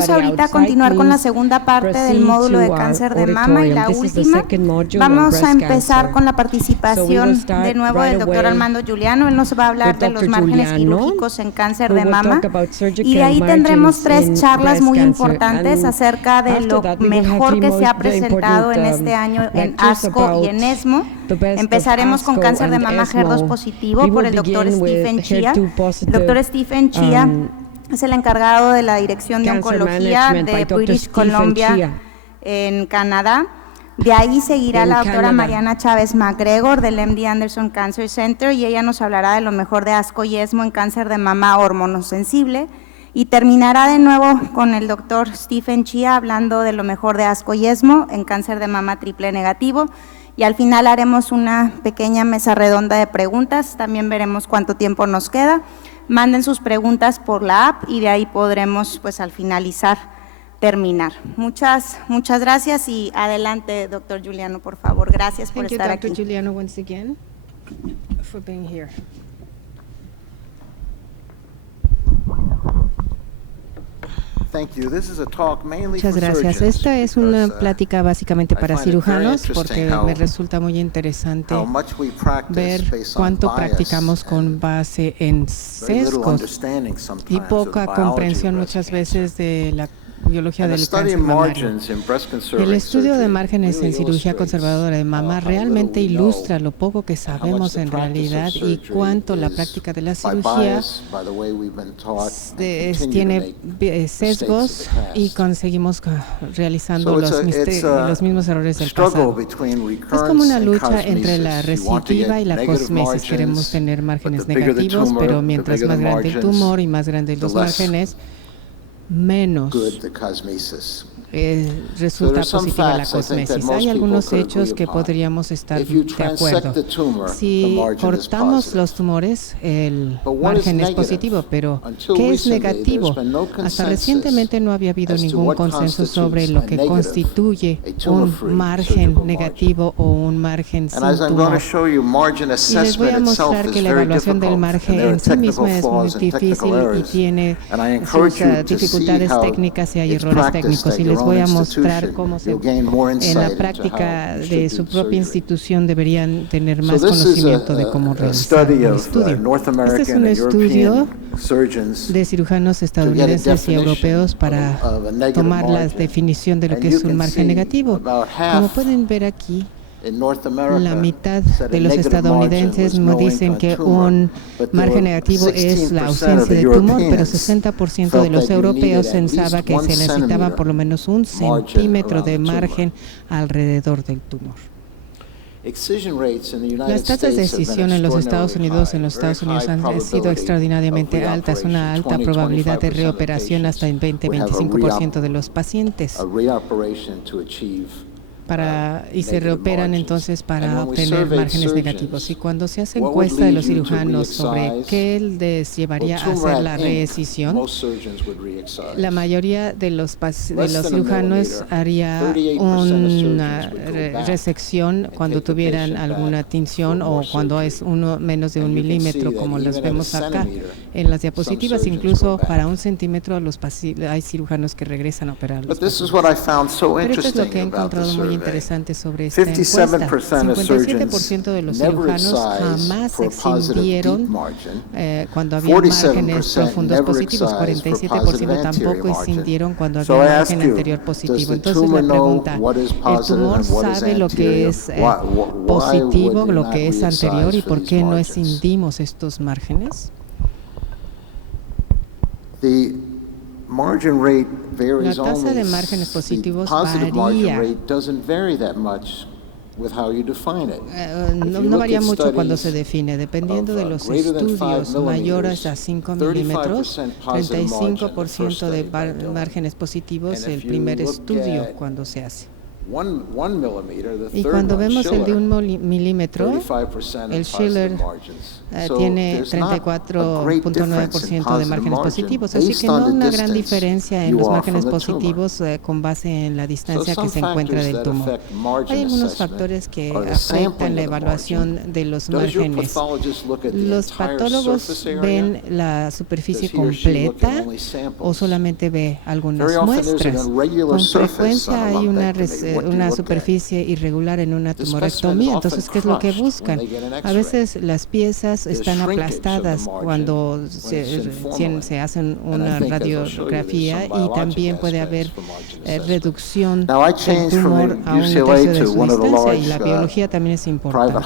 Vamos ahorita a continuar con la segunda parte del módulo de cáncer de mama y la última. Vamos a empezar con la participación de nuevo del doctor Armando Giuliano. Él nos va a hablar de los márgenes quirúrgicos en cáncer de mama y de ahí tendremos 3 charlas muy importantes acerca de lo mejor que se ha presentado en este año en ASCO y en ESMO. Empezaremos con cáncer de mama HER2 positivo por el doctor Stephen Chia. El doctor Stephen Chia es el encargado de la Dirección de Oncología de British Columbia en Canadá. De ahí seguirá la doctora Mariana Chávez MacGregor del MD Anderson Cancer Center y ella nos hablará de lo mejor de ASCO y ESMO en cáncer de mama hormonosensible. Y terminará de nuevo con el doctor Stephen Chia hablando de lo mejor de ASCO y ESMO en cáncer de mama triple negativo. Y al final haremos una pequeña mesa redonda de preguntas, también veremos cuánto tiempo nos queda. Manden sus preguntas por la app y de ahí podremos, pues al finalizar, terminar. Muchas gracias y adelante, doctor Giuliano, por favor. Gracias por estar aquí. Thank you, Dr. Giuliano, once again, for being here. Muchas gracias. Esta es una plática básicamente para cirujanos porque me resulta muy interesante ver cuánto practicamos con base en sesgos y poca comprensión muchas veces de la biología del cáncer mamario. El estudio de márgenes en cirugía conservadora de mama realmente ilustra lo poco que sabemos en realidad y cuánto la práctica de la cirugía tiene sesgos y conseguimos realizando los mismos errores del pasado. Es como una lucha entre la recidiva y la cosmesis. Queremos tener márgenes negativos, pero mientras más grande el tumor y más grandes los márgenes, menos resulta positiva la cosmesis. Hay algunos hechos que podríamos estar de acuerdo. Si cortamos los tumores, el margen es positivo, pero ¿qué es negativo? Hasta recientemente no había habido ningún consenso sobre lo que constituye un margen negativo o un margen sin tumor. Y les voy a mostrar que la evaluación del margen en sí misma es muy difícil y tiene sus dificultades técnicas y hay errores técnicos. Y les voy a mostrar cómo en la práctica de su propia institución deberían tener más conocimiento de cómo realizar el estudio. Este es un estudio de cirujanos estadounidenses y europeos para tomar la definición de lo que es un margen negativo. Como pueden ver aquí, la mitad de los estadounidenses me dicen que un margen negativo es la ausencia de tumor, pero 60% de los europeos pensaba que se necesitaba por lo menos 1 centímetro de margen alrededor del tumor. Las tasas de decisión en los Estados Unidos han sido extraordinariamente altas, una alta probabilidad de reoperación hasta en 20-25% de los pacientes. Y se reoperan entonces para obtener márgenes negativos. Y cuando se hace encuesta de los cirujanos sobre qué les llevaría a hacer la reescisión, la mayoría de los cirujanos haría una resección cuando tuvieran alguna tinción o cuando es menos de 1 milímetro, como los vemos acá en las diapositivas. Incluso para 1 centímetro hay cirujanos que regresan a operar. Pero esto es lo que he encontrado muy interesante sobre esta encuesta. 57% de los cirujanos jamás escindieron cuando había márgenes profundos positivos, 47% tampoco escindieron cuando había margen anterior positivo. Entonces la pregunta, ¿el tumor sabe lo que es positivo, lo que es anterior y por qué no escindimos estos márgenes? La tasa de márgenes positivos varía. No varía mucho cuando se define, dependiendo de los estudios mayores a 5 milímetros, 35% de márgenes positivos el primer estudio cuando se hace. Y cuando vemos el de 1 milímetro, el Schiller tiene 34.9% de márgenes positivos, así que no una gran diferencia en los márgenes positivos con base en la distancia que se encuentra del tumor. Hay algunos factores que afectan la evaluación de los márgenes. ¿Los patólogos ven la superficie completa o solamente ve algunas muestras? Con frecuencia hay una superficie irregular en una tumorectomía, entonces, ¿qué es lo que buscan? A veces las piezas están aplastadas cuando se hacen una radiografía y también puede haber reducción del tumor a un tercio de su distancia, y la biología también es importante.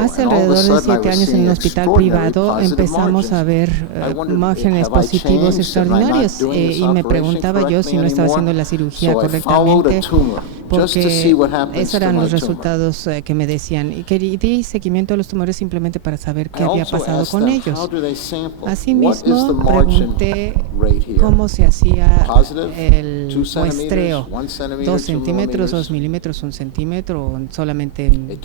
Hace alrededor de 7 años en un hospital privado empezamos a ver márgenes positivos extraordinarios y me preguntaba yo si no estaba haciendo la cirugía correctamente, porque esos eran los resultados que me decían, y que di seguimiento a los tumores simplemente para saber qué había pasado con ellos. Asimismo, pregunté cómo se hacía el muestreo, 2 centímetros, 2 milímetros, 1 centímetro, o solamente en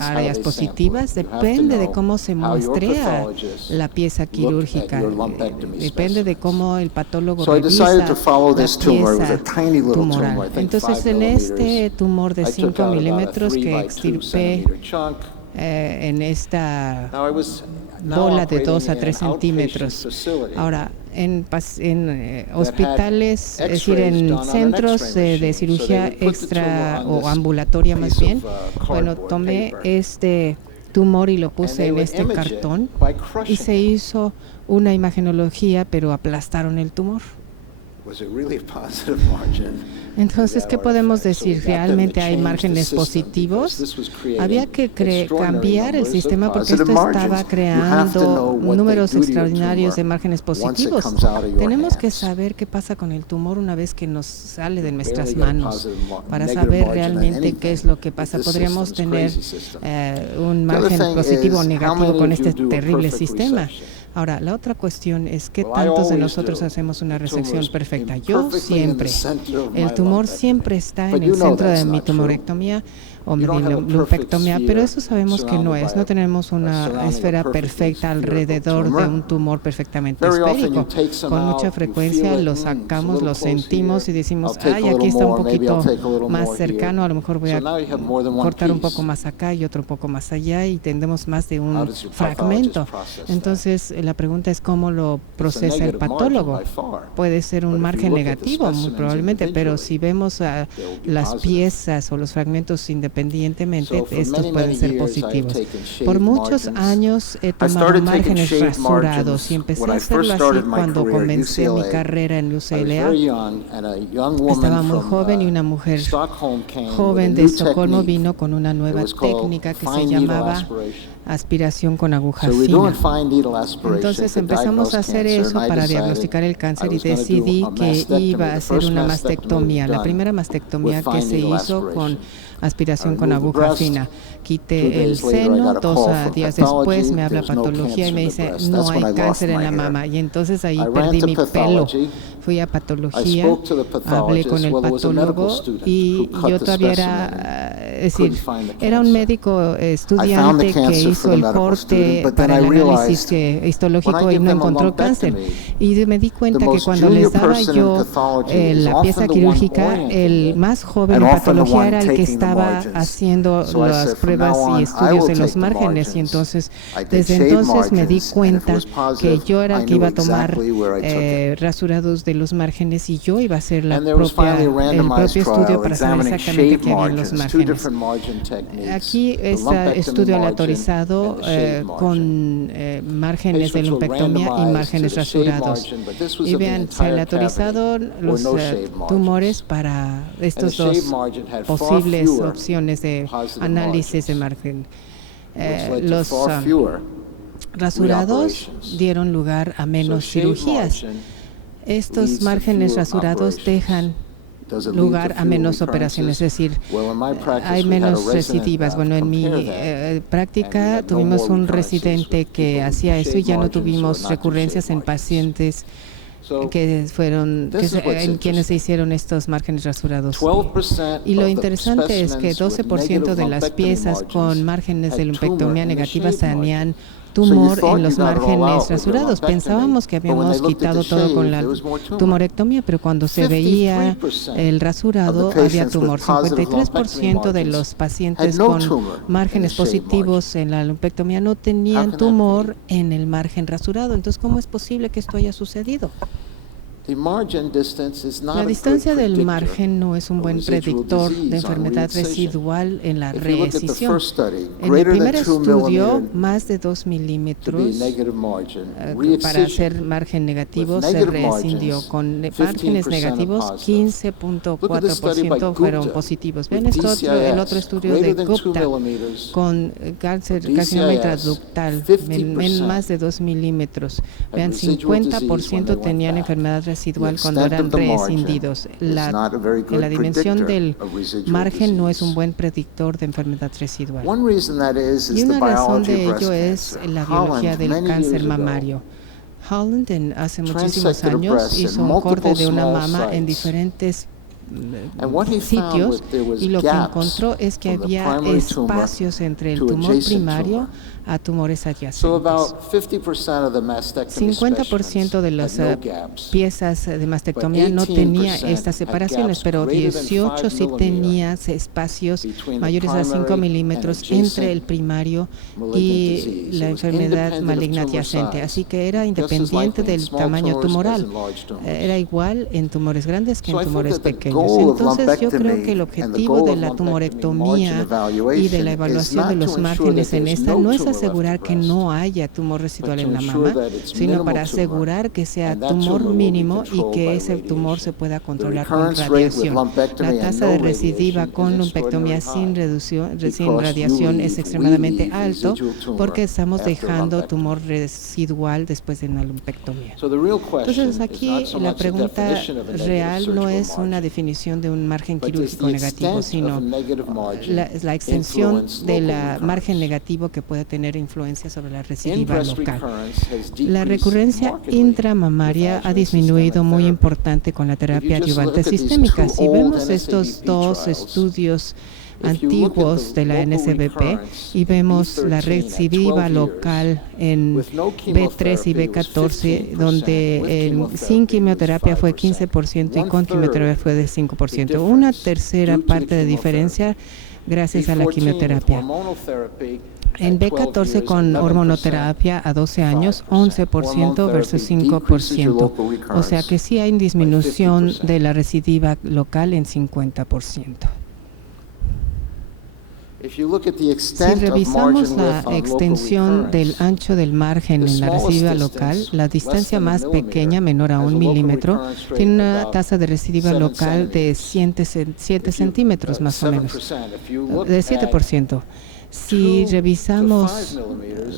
áreas positivas. Depende de cómo se muestrea la pieza quirúrgica, depende de cómo el patólogo revisa la pieza tumoral. Entonces, en este tumor de 5 milímetros que extirpé en esta bola de 2 a 3 centímetros. Ahora, en hospitales, es decir, en centros de cirugía extra o ambulatoria más bien, bueno, tomé este tumor y lo puse en este cartón y se hizo una imagenología, pero aplastaron el tumor. Entonces, ¿qué podemos decir? ¿Realmente hay márgenes positivos? Había que cambiar el sistema porque esto estaba creando números extraordinarios de márgenes positivos. Tenemos que saber qué pasa con el tumor una vez que nos sale de nuestras manos para saber realmente qué es lo que pasa. Podríamos tener un margen positivo o negativo con este terrible sistema. Ahora, la otra cuestión es qué tantos de nosotros hacemos una resección perfecta. Yo siempre. El tumor siempre está en el centro de mi tumorectomía o mi lumpectomía, pero eso sabemos que no es. No tenemos una esfera perfecta alrededor de un tumor perfectamente esférico. Con mucha frecuencia lo sacamos, lo sentimos y decimos, ay, aquí está un poquito más cercano, a lo mejor voy a cortar un poco más acá y otro poco más allá, y tendremos más de un fragmento. Entonces, la pregunta es cómo lo procesa el patólogo. Puede ser un margen negativo, muy probablemente, pero si vemos las piezas o los fragmentos independientemente, estos pueden ser positivos. Por muchos años he tomado márgenes rasurados y empecé a hacerlo así cuando comencé mi carrera en UCLA. Estaba muy joven y una mujer joven de Estocolmo vino con una nueva técnica que se llamaba aspiración con aguja fina. Entonces empezamos a hacer eso para diagnosticar el cáncer y decidí que iba a hacer una mastectomía. La primera mastectomía que se hizo con aspiración con aguja fina. Quité el seno, 2 días después me habla patología y me dice, no hay cáncer en la mama. Y entonces ahí perdí mi pelo. Fui a patología, hablé con el patólogo y yo todavía era un médico estudiante que hizo el corte para el análisis histológico y no encontró cáncer. Y me di cuenta que cuando les daba yo la pieza quirúrgica, el más joven en patología era el que estaba haciendo las pruebas y estudios de los márgenes. Y entonces, desde entonces me di cuenta que yo era el que iba a tomar rasurados de los márgenes y yo iba a hacer el propio estudio para saber exactamente qué había en los márgenes. Aquí está estudio aleatorizado con márgenes de lumpectomía y márgenes rasurados. Y vean, se aleatorizado los tumores para estos dos posibles opciones de análisis de margen. Los rasurados dieron lugar a menos cirugías. Estos márgenes rasurados dejan lugar a menos operaciones, es decir, hay menos recidivas. Bueno, en mi práctica tuvimos un residente que hacía eso y ya no tuvimos recurrencias en pacientes en quienes se hicieron estos márgenes rasurados. Y lo interesante es que 12% de las piezas con márgenes de lumpectomía negativa tenían tumor en los márgenes rasurados. Pensábamos que habíamos quitado todo con la tumorectomía, pero cuando se veía el rasurado había tumor. 53% de los pacientes con márgenes positivos en la lumpectomía no tenían tumor en el margen rasurado. Entonces, ¿cómo es posible que esto haya sucedido? La distancia del margen no es un buen predictor de enfermedad residual en la reescisión. En el primer estudio, más de 2 milímetros para hacer margen negativo se reescindió. Con márgenes negativos, 15.4% fueron positivos. Vean el otro estudio de Gupta con carcinoma intraductal en más de 2 milímetros. Vean, 50% tenían enfermedad residual cuando eran reescindidos. La dimensión del margen no es un buen predictor de enfermedad residual. Y una razón de ello es la biología del cáncer mamario. Holland hace muchísimos años hizo un corte de una mama en diferentes sitios y lo que encontró es que había espacios entre el tumor primario a tumores adyacentes. 50% de las piezas de mastectomía no tenía estas separaciones, pero 18 sí tenía espacios mayores a 5 milímetros entre el primario y la enfermedad maligna adyacente. Así que era independiente del tamaño tumoral. Era igual en tumores grandes que en tumores pequeños. Entonces yo creo que el objetivo de la tumorectomía y de la evaluación de los márgenes en esta no es asegurar que no haya tumor residual en la mama, sino para asegurar que sea tumor mínimo y que ese tumor se pueda controlar con radiación. La tasa de recidiva con lumpectomía sin radiación es extremadamente alto porque estamos dejando tumor residual después de una lumpectomía. Entonces aquí la pregunta real no es una definición de un margen quirúrgico negativo, sino la extensión del margen negativo que puede tener influencia sobre la recidiva local. La recurrencia intramamaria ha disminuido muy importante con la terapia adyuvante sistémica. Si vemos estos dos estudios antiguos de la NSBP y vemos la recidiva local en B3 y B14, donde sin quimioterapia fue 15% y con quimioterapia fue de 5%. Una tercera parte de diferencia gracias a la quimioterapia. En B14 con hormonoterapia a 12 años, 11% versus 5%. O sea que sí hay disminución de la recidiva local en 50%. Si revisamos la extensión del ancho del margen en la recidiva local, la distancia más pequeña, menor a 1 milímetro, tiene una tasa de recidiva local de 7 centímetros más o menos, de 7%. Si revisamos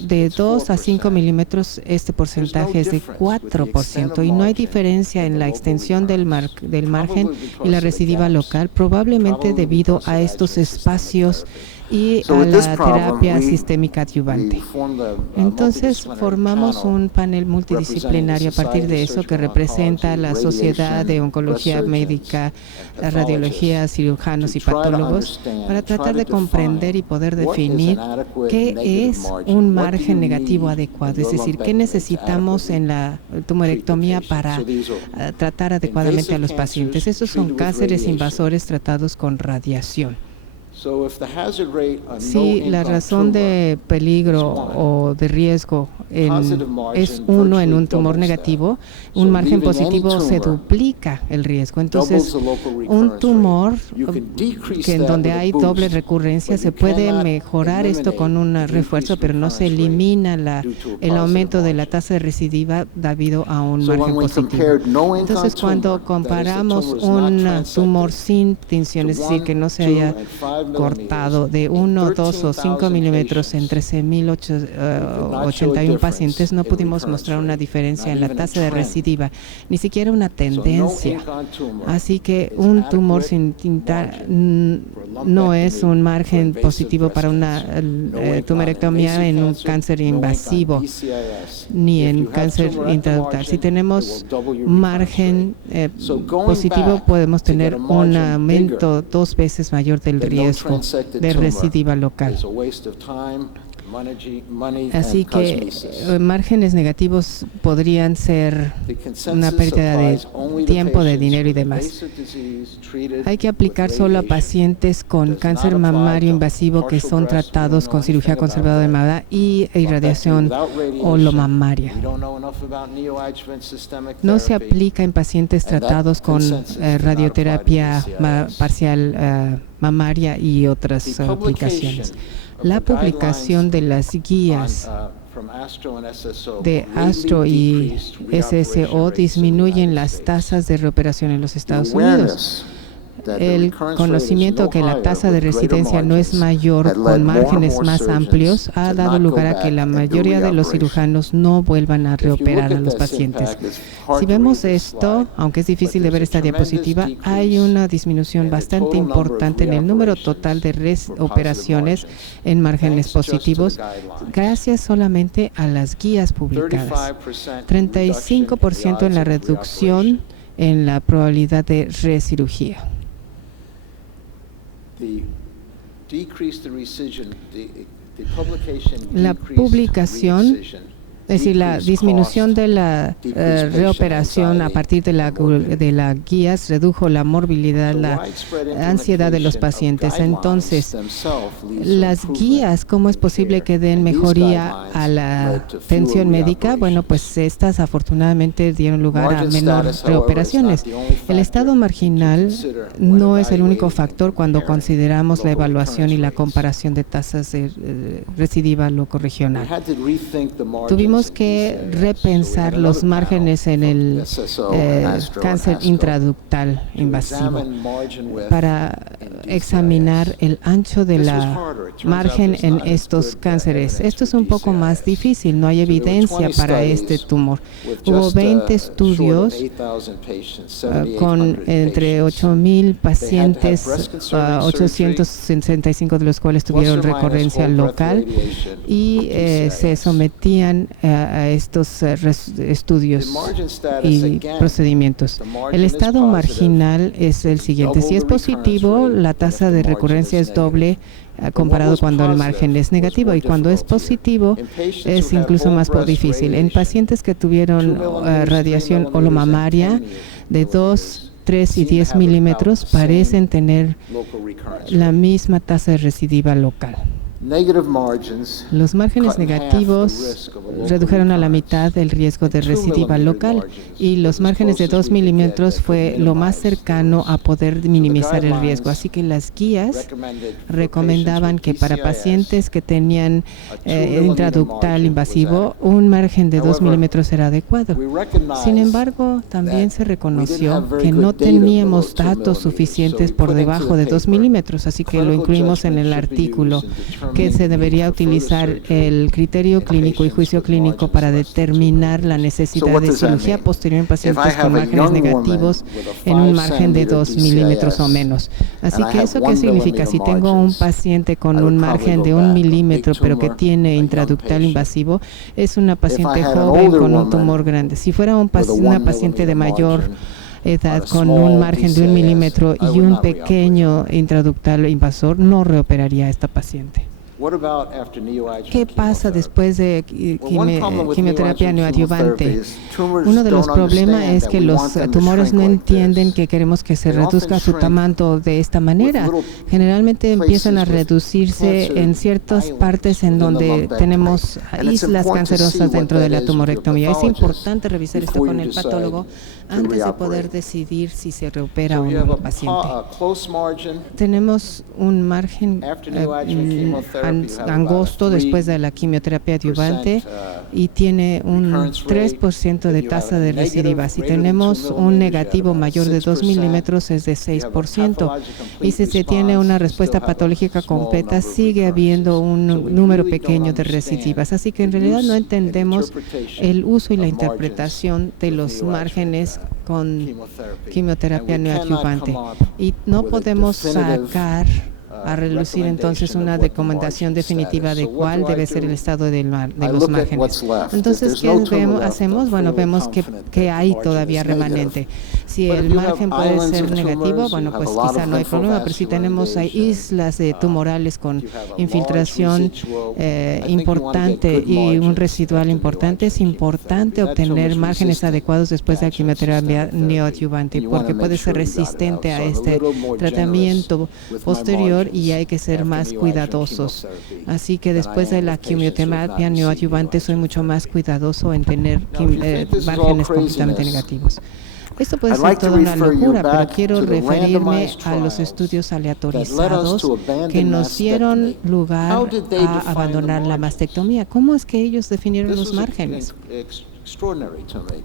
de 2 a 5 milímetros, este porcentaje es de 4% y no hay diferencia en la extensión del margen y la recidiva local, probablemente debido a estos espacios y a la terapia sistémica adyuvante. Entonces formamos un panel multidisciplinario a partir de eso que representa la Sociedad de Oncología Médica, la radiología, cirujanos y patólogos para tratar de comprender y poder definir qué es un margen negativo adecuado, es decir, qué necesitamos en la tumorectomía para tratar adecuadamente a los pacientes. Estos son cánceres invasores tratados con radiación. Si la razón de peligro o de riesgo es 1 en un tumor negativo, un margen positivo se duplica el riesgo. Entonces, un tumor en donde hay doble recurrencia, se puede mejorar esto con un refuerzo, pero no se elimina el aumento de la tasa de recidiva debido a un margen positivo. Entonces, cuando comparamos un tumor sin tinción, es decir, que no se haya cortado de 1, 2 o 5 milímetros en 13.081 pacientes, no pudimos mostrar una diferencia en la tasa de recidiva, ni siquiera una tendencia. Así que un tumor sin tinta no es un margen positivo para una tumorectomía en un cáncer invasivo, ni en cáncer intraductal. Si tenemos margen positivo, podemos tener un aumento 2 veces mayor del riesgo de recidiva local. Así que márgenes negativos podrían ser una pérdida de tiempo, de dinero y demás. Hay que aplicar solo a pacientes con cáncer mamario invasivo que son tratados con cirugía conservadora de mama y irradiación holomamaria. No se aplica en pacientes tratados con radioterapia parcial mamaria y otras aplicaciones. La publicación de las guías de ASTRO y SSO disminuyen las tasas de reoperación en los Estados Unidos. El conocimiento que la tasa de residencia no es mayor con márgenes más amplios ha dado lugar a que la mayoría de los cirujanos no vuelvan a reoperar a los pacientes. Si vemos esto, aunque es difícil de ver esta diapositiva, hay una disminución bastante importante en el número total de reoperaciones en márgenes positivos gracias solamente a las guías publicadas. 35% en la reducción en la probabilidad de recirugía. La publicación, es decir, la disminución de la reoperación a partir de la guías redujo la morbilidad, la ansiedad de los pacientes. Entonces, las guías, ¿cómo es posible que den mejoría a la atención médica? Bueno, pues estas afortunadamente dieron lugar a menores reoperaciones. El estado marginal no es el único factor cuando consideramos la evaluación y la comparación de tasas de recidiva locorregional. Tuvimos que repensar los márgenes en el cáncer intraductal invasivo para examinar el ancho de la margen en estos cánceres. Esto es un poco más difícil, no hay evidencia para este tumor. Hubo 20 estudios con entre 8,000 pacientes, 865 de los cuales tuvieron recurrencia local y se sometían a estos estudios y procedimientos. El estado marginal es el siguiente. Si es positivo, la tasa de recurrencia es doble comparado cuando el margen es negativo, y cuando es positivo es incluso más difícil. En pacientes que tuvieron radiación holomamaria de 2, 3 y 10 milímetros parecen tener la misma tasa de recidiva local. Los márgenes negativos redujeron a la mitad el riesgo de recidiva local, y los márgenes de 2 milímetros fue lo más cercano a poder minimizar el riesgo. Así que las guías recomendaban que para pacientes que tenían intraductal invasivo, un margen de 2 milímetros era adecuado. Sin embargo, también se reconoció que no teníamos datos suficientes por debajo de 2 milímetros, así que lo incluimos en el artículo, que se debería utilizar el criterio clínico y juicio clínico para determinar la necesidad de cirugía posterior en pacientes con márgenes negativos en un margen de 2 milímetros o menos. Así que, ¿eso qué significa? Si tengo un paciente con un margen de 1 milímetro pero que tiene intraductal invasivo, es una paciente joven con un tumor grande. Si fuera una paciente de mayor edad con un margen de 1 milímetro y un pequeño intraductal invasor, no reoperaría a esta paciente. ¿Qué pasa después de quimioterapia neoadyuvante? Uno de los problemas es que los tumores no entienden que queremos que se reduzca su tamaño de esta manera. Generalmente empiezan a reducirse en ciertas partes en donde tenemos islas cancerosas dentro de la tumorectomía. Es importante revisar esto con el patólogo antes de poder decidir si se reopera o no el paciente. Tenemos un margen angosto después de la quimioterapia adyuvante y tiene un 3% de tasa de recidiva. Si tenemos un negativo mayor de 2 milímetros es de 6%. Y si se tiene una respuesta patológica completa, sigue habiendo un número pequeño de recidivas. Así que en realidad no entendemos el uso y la interpretación de los márgenes con quimioterapia neoadyuvante. Y no podemos sacar a relucir entonces una recomendación definitiva de cuál debe ser el estado de los márgenes. Entonces, ¿qué hacemos? Bueno, vemos que hay todavía remanente. Si el margen puede ser negativo, bueno, pues quizá no hay problema, pero si tenemos islas tumorales con infiltración importante y un residual importante, es importante obtener márgenes adecuados después de la quimioterapia neoadyuvante, porque puede ser resistente a este tratamiento posterior y hay que ser más cuidadosos. Así que después de la quimioterapia neoadyuvante soy mucho más cuidadoso en tener márgenes completamente negativos. Esto puede ser toda una locura, pero quiero referirme a los estudios aleatorizados que nos dieron lugar a abandonar la mastectomía. ¿Cómo es que ellos definieron los márgenes?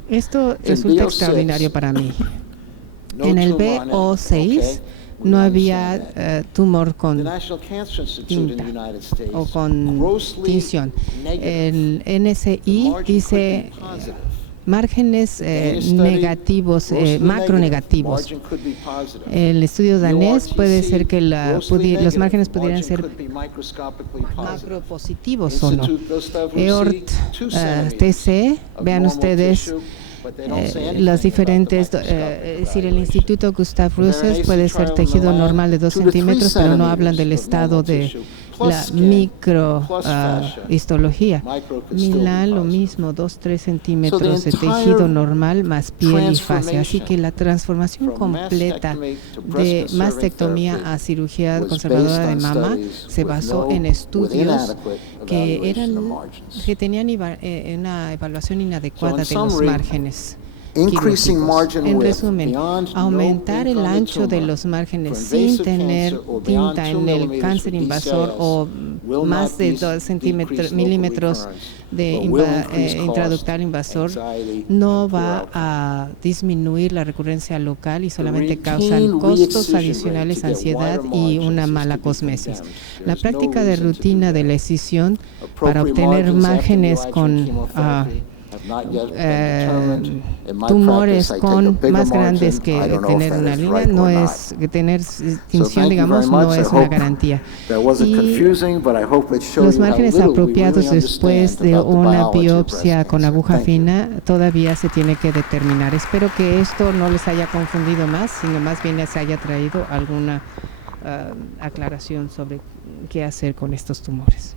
Esto resulta extraordinario para mí. En el BO6 no había tumor con tinta o con tinción. El NSI dice márgenes negativos, macronegativos. El estudio danés puede ser que los márgenes pudieran ser macropositivos o no. EORT, TC, vean ustedes las diferentes, es decir, el Instituto Gustav Russell puede ser tejido normal de 2 centímetros, pero no hablan del estado de la microhistología. Milán, lo mismo, 2-3 centímetros de tejido normal más piel y fascia. Así que la transformación completa de mastectomía a cirugía conservadora de mama se basó en estudios que tenían una evaluación inadecuada de los márgenes quirúrgicos. En resumen, aumentar el ancho de los márgenes sin tener tinta en el cáncer invasor o más de 2 milímetros de intraductal invasor no va a disminuir la recurrencia local y solamente causan costos adicionales, ansiedad y una mala cosmesis. La práctica de rutina de la excisión para obtener márgenes con tumores más grandes que tener una línea no es que tener tinción, digamos, no es una garantía. Y los márgenes apropiados después de una biopsia con aguja fina todavía se tiene que determinar. Espero que esto no les haya confundido más, sino más bien les haya traído alguna aclaración sobre qué hacer con estos tumores.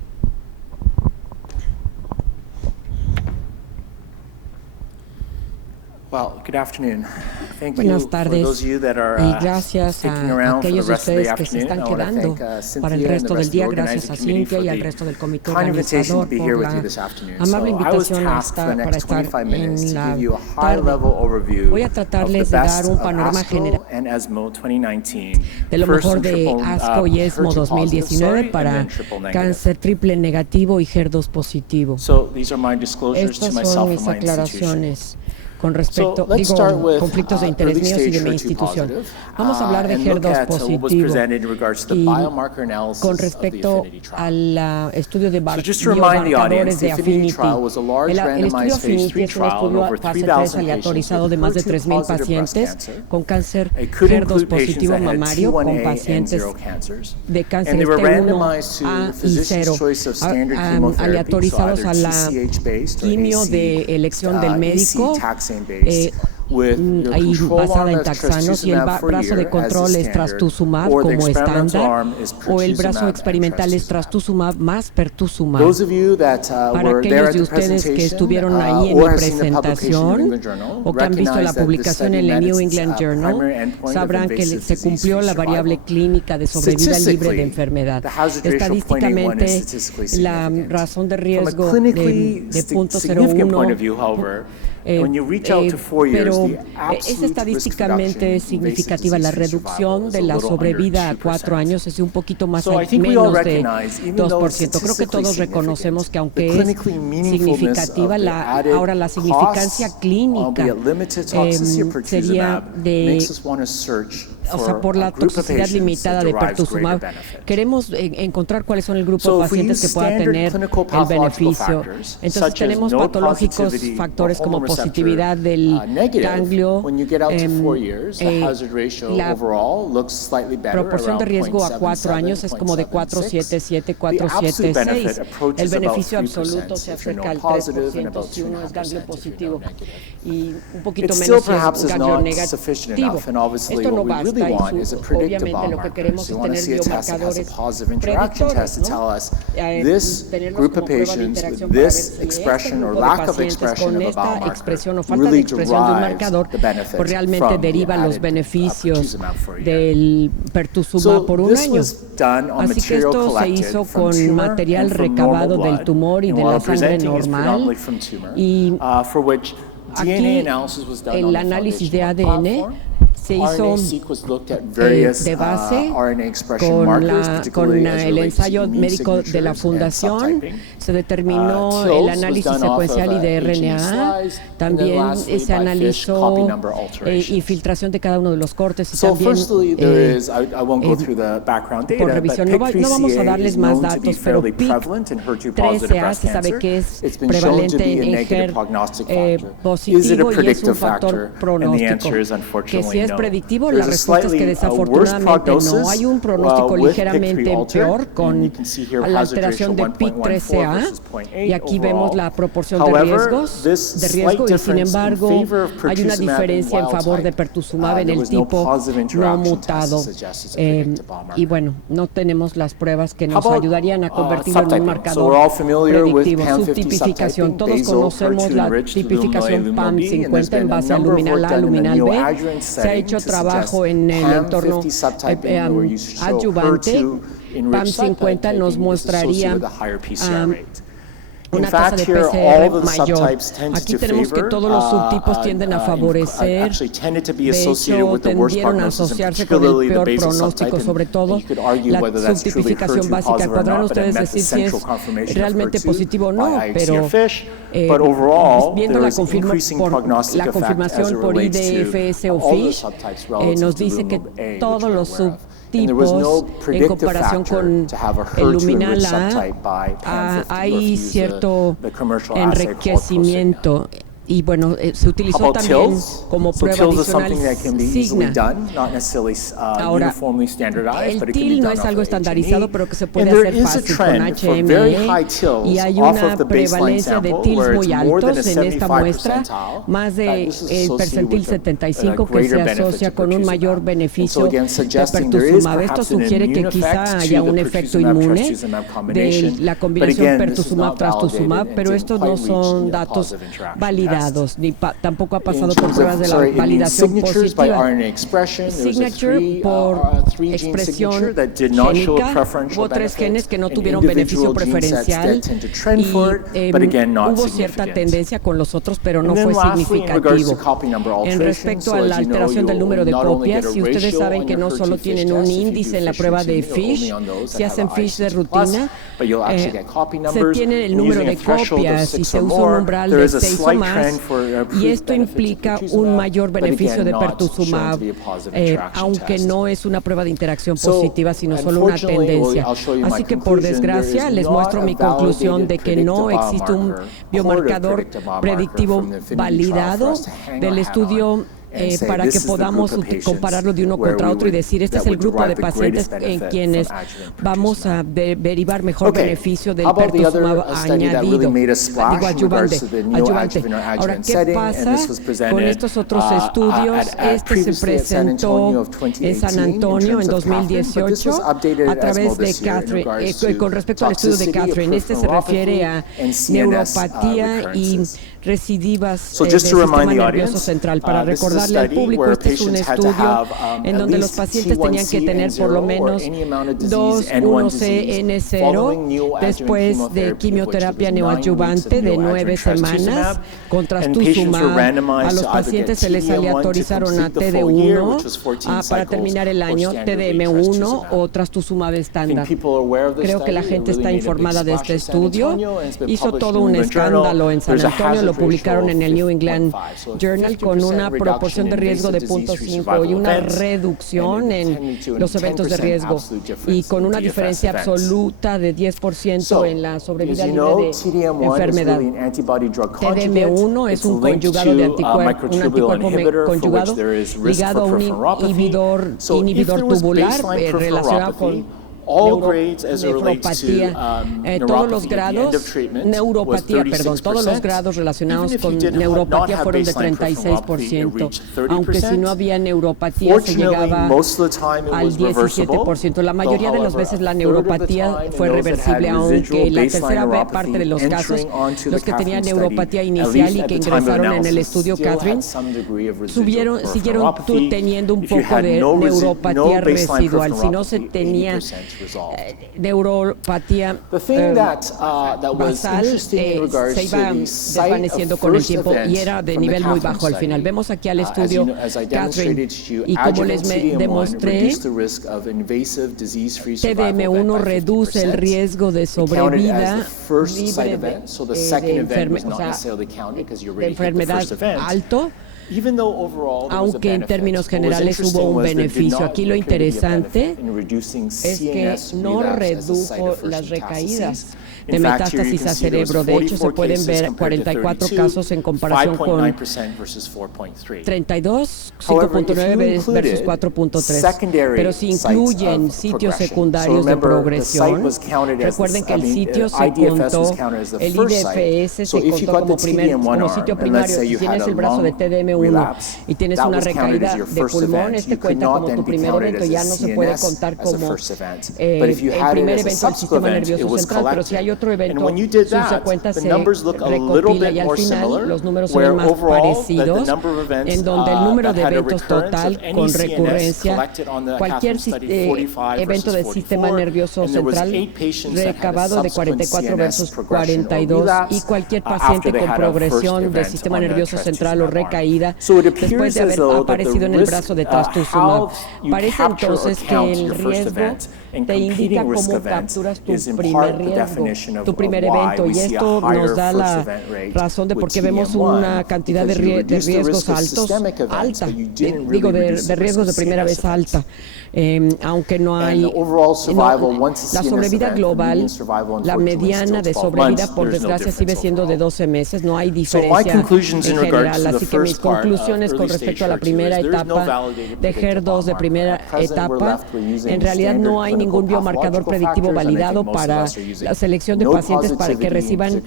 Buenas tardes y gracias a aquellos de ustedes que se están quedando para el resto del día. Gracias a Cynthia y al resto del comité organizador por la amable invitación para estar en la tarde. Voy a tratarles de dar un panorama general de lo mejor de ASCO y ESMO 2019 para cáncer triple negativo y HER2 positivo. Estas son mis aclaraciones con respecto, conflictos de interés míos y de mi institución. Vamos a hablar de HER2 positivo y con respecto al estudio de biomarcadores de Affinity. El estudio Affinity es un estudio fase 3 aleatorizado de más de 3,000 pacientes con cáncer HER2 positivo mamario, con pacientes de cáncer T1A y 0, aleatorizados a la quimio de elección del médico, ahí basada en taxanos, y el brazo de control es trastuzumab como estándar, o el brazo experimental es trastuzumab más pertuzumab. Para aquellos de ustedes que estuvieron ahí en mi presentación o que han visto la publicación en el New England Journal, sabrán que se cumplió la variable clínica de sobrevida libre de enfermedad. Estadísticamente, la razón de riesgo de 0.01 pero es estadísticamente significativa. La reducción de la sobrevida a 4 años es un poquito más menos de 2%. Creo que todos reconocemos que aunque es significativa, ahora la significancia clínica sería de, o sea, por la toxicidad limitada de pertuzumab. Queremos encontrar cuáles son el grupo de pacientes que pueda tener el beneficio. Entonces tenemos patológicos factores como positividad del ganglio, la proporción de riesgo a 4 años es como de 4.77, 4.76. El beneficio absoluto se acerca al 3% si uno es ganglio positivo y un poquito menos si es ganglio negativo. Esto no basta. Obviamente lo que queremos es tener biomarcadores predictores, ¿no? Tenerlos como prueba de interacción para ver si este grupo de pacientes con esta expresión o falta de expresión de un marcador pues realmente deriva los beneficios del pertuzumab por un año. Así que esto se hizo con material recabado del tumor y de la sangre normal y aquí el análisis de ADN se hizo de base con el ensayo médico de la fundación. Se determinó el análisis secuencial y de RNA. También se analizó infiltración de cada uno de los cortes y también por revisión. No vamos a darles más datos, pero PIK3CA se sabe que es prevalente en HER positivo y es un factor pronóstico. Que si es predictivo, la respuesta es que desafortunadamente no. Hay un pronóstico ligeramente peor con la alteración de PIK3CA y aquí vemos la proporción de riesgo y sin embargo hay una diferencia en favor de pertuzumab en el tipo no mutado y bueno, no tenemos las pruebas que nos ayudarían a convertirlo en un marcador predictivo. Subtipificación, todos conocemos la tipificación PAM50 en base a luminal A, luminal B. Se ha hecho trabajo en el entorno adyuvante. PAM50 nos mostraría una tasa de PCR mayor. Aquí tenemos que todos los subtipos tienden a favorecer, de hecho tendieron a asociarse con el peor pronóstico, sobre todo la subtipificación básica. Podrán ustedes decir si es realmente positivo o no, pero viendo la confirmación por IDFS o FISH, nos dice que todos los subtipos en comparación con el luminal A, hay cierto enriquecimiento. Y bueno, se utilizó también como prueba adicional Signa. Ahora, el TIL no es algo estandarizado, pero que se puede hacer fácil con HME y hay una prevalencia de TILs muy altos en esta muestra, más de el percentil 75 que se asocia con un mayor beneficio de pertuzumab. Esto sugiere que quizá haya un efecto inmune de la combinación pertuzumab-trastuzumab, pero estos no son datos validados. Ni tampoco ha pasado por pruebas de la validación positiva. Signature por expresión génica, hubo 3 genes que no tuvieron beneficio preferencial y hubo cierta tendencia con los otros, pero no fue significativo. En respecto a la alteración del número de copias, si ustedes saben que no solo tienen un índice en la prueba de FISH, si hacen FISH de rutina, se tiene el número de copias y se usa un umbral de 6 o más, y esto implica un mayor beneficio de pertuzumab, aunque no es una prueba de interacción positiva, sino solo una tendencia. Así que, por desgracia, les muestro mi conclusión de que no existe un biomarcador predictivo validado del estudio para que podamos compararlo de uno contra otro y decir este es el grupo de pacientes en quienes vamos a derivar mejor beneficio del pertuzumab añadido, digo adyuvante. Ahora, ¿qué pasa con estos otros estudios? Este se presentó en San Antonio en 2018 a través de Catherine, con respecto al estudio de Catherine. Este se refiere a neuropatía y recidivas del sistema nervioso central. Para recordarle al público, este es un estudio en donde los pacientes tenían que tener por lo menos 2,1-C-N0 después de quimioterapia neoadyuvante de 9 semanas con trastuzumab. A los pacientes se les aleatorizaron a TD1 para terminar el año, TDM1 o trastuzumab estándar. Creo que la gente está informada de este estudio. Hizo todo un escándalo en San Antonio, lo publicaron en el New England Journal con una proporción de riesgo de 0.5 y una reducción en los eventos de riesgo y con una diferencia absoluta de 10% en la sobrevida libre de enfermedad. TDM1 es un conjugado de anticuerpo, un anticuerpo conjugado ligado a un inhibidor tubular relacionado con neuropatía, todos los grados relacionados con neuropatía fueron de 36%, aunque si no había neuropatía se llegaba al 17%. La mayoría de las veces la neuropatía fue reversible, aunque la tercera parte de los casos, los que tenían neuropatía inicial y que ingresaron en el estudio Catherine, siguieron teniendo un poco de neuropatía residual. Si no se tenía neuropatía basal, se iba desvaneciendo con el tiempo y era de nivel muy bajo al final. Vemos aquí al estudio Catherine y como les demostré, TDM1 reduce el riesgo de sobrevida libre de enfermedad alto, aunque en términos generales hubo un beneficio. Aquí lo interesante es que no redujo las recaídas de metástasis a cerebro. De hecho, se pueden ver 44 casos en comparación con 32, 5.9 versus 4.3. Pero si incluyen sitios secundarios de progresión, recuerden que el sitio se contó, el IDFS se contó como sitio primario. Si tienes el brazo de TDM1 y tienes una recaída de pulmón, este cuenta como tu primer evento, ya no se puede contar como el primer evento del sistema nervioso central, pero si hay otro evento subsecuente se recopila y al final los números son más parecidos, en donde el número de eventos total con recurrencia, cualquier evento del sistema nervioso central recabado de 44 versus 42 y cualquier paciente con progresión del sistema nervioso central o recaída después de haber aparecido en el brazo de trastuzumab. Parece entonces que el riesgo te indica cómo capturas tu primer riesgo, tu primer evento, y esto nos da la razón de por qué vemos una cantidad de riesgos alta, de riesgos de primera vez alta. Aunque no hay la sobrevida global, la mediana de sobrevida por desgracia sigue siendo de 12 meses, no hay diferencia en general, así que mis conclusiones con respecto a la primera etapa de HER2 de primera etapa, en realidad no hay ningún biomarcador predictivo validado para la selección de pacientes para que reciban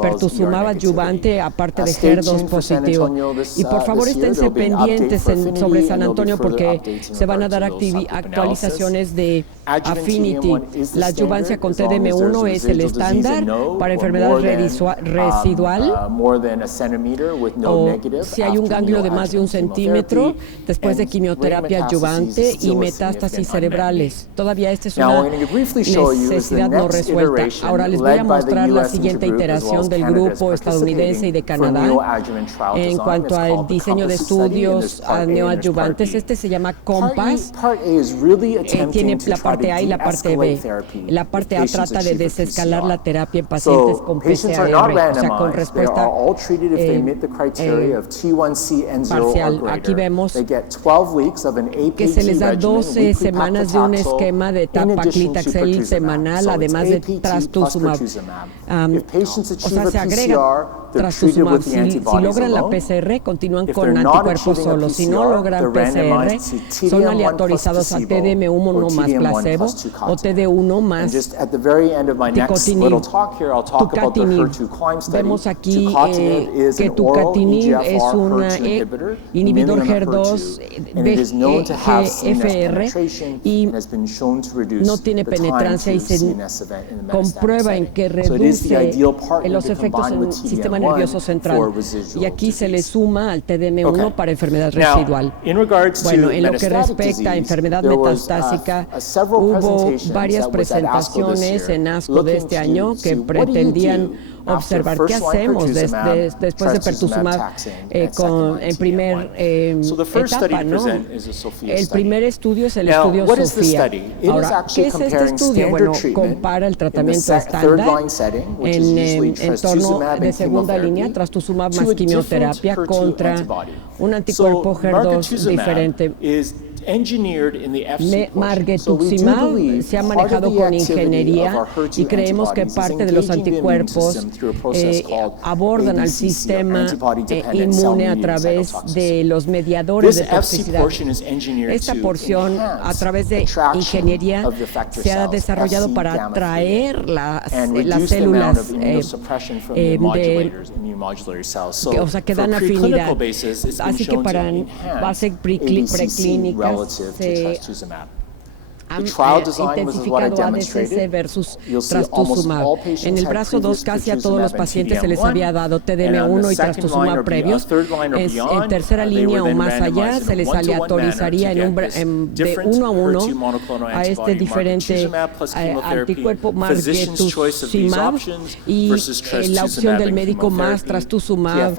pertuzumab adyuvante aparte de HER2 positivo. Y por favor esténse pendientes sobre San Antonio porque se van a dar actualizaciones de Affinity. La adyuvancia con TDM1 es el estándar para enfermedad residual o si hay un ganglio de más de 1 centímetro después de quimioterapia adyuvante y metástasis cerebrales. Todavía esta es una necesidad no resuelta. Ahora les voy a mostrar la siguiente iteración del grupo estadounidense y de Canadá en cuanto al diseño de estudios neoadyuvantes. Este se llama COMPASS. Tiene la parte A y la parte B. La parte A trata de desescalar la terapia en pacientes con PCR, o sea, con respuesta parcial. Aquí vemos que se les da 12 semanas de un esquema de paclitaxel semanal, además de trastuzumab. O sea, se agrega trastuzumab. Si logran la PCR, continúan con anticuerpos solos. Si no logran PCR, son aleatorizados a TDM1 más placebo o TD1 más tucatinib. Vemos aquí que tucatinib es un inhibidor HER2 VEGFR y no tiene penetrancia y se comprueba en que reduce los efectos en el sistema sistema nervioso central. Y aquí se le suma al TDM1 para enfermedad residual. Bueno, en lo que respecta a enfermedad metastásica, hubo varias presentaciones en ASCO de este año que pretendían observar qué hacemos después de pertuzumab en primer etapa, ¿no? El primer estudio es el estudio SOFIA. Ahora, ¿qué es este estudio? Bueno, compara el tratamiento estándar en entorno de segunda línea, trastuzumab más quimioterapia, contra un anticuerpo HER2 diferente. Margetuximab se ha manejado con ingeniería y creemos que parte de los anticuerpos abordan al sistema inmune a través de los mediadores de toxicidad. Esta porción, a través de ingeniería, se ha desarrollado para atraer las células que dan afinidad. Así que para base preclínica se han intensificado ADCC versus trastuzumab. En el brazo 2 casi a todos los pacientes se les había dado TDM1 y trastuzumab previos. En tercera línea o más allá se les aleatorizaría de 1 a 1 a este diferente anticuerpo margetuximab y la opción del médico más trastuzumab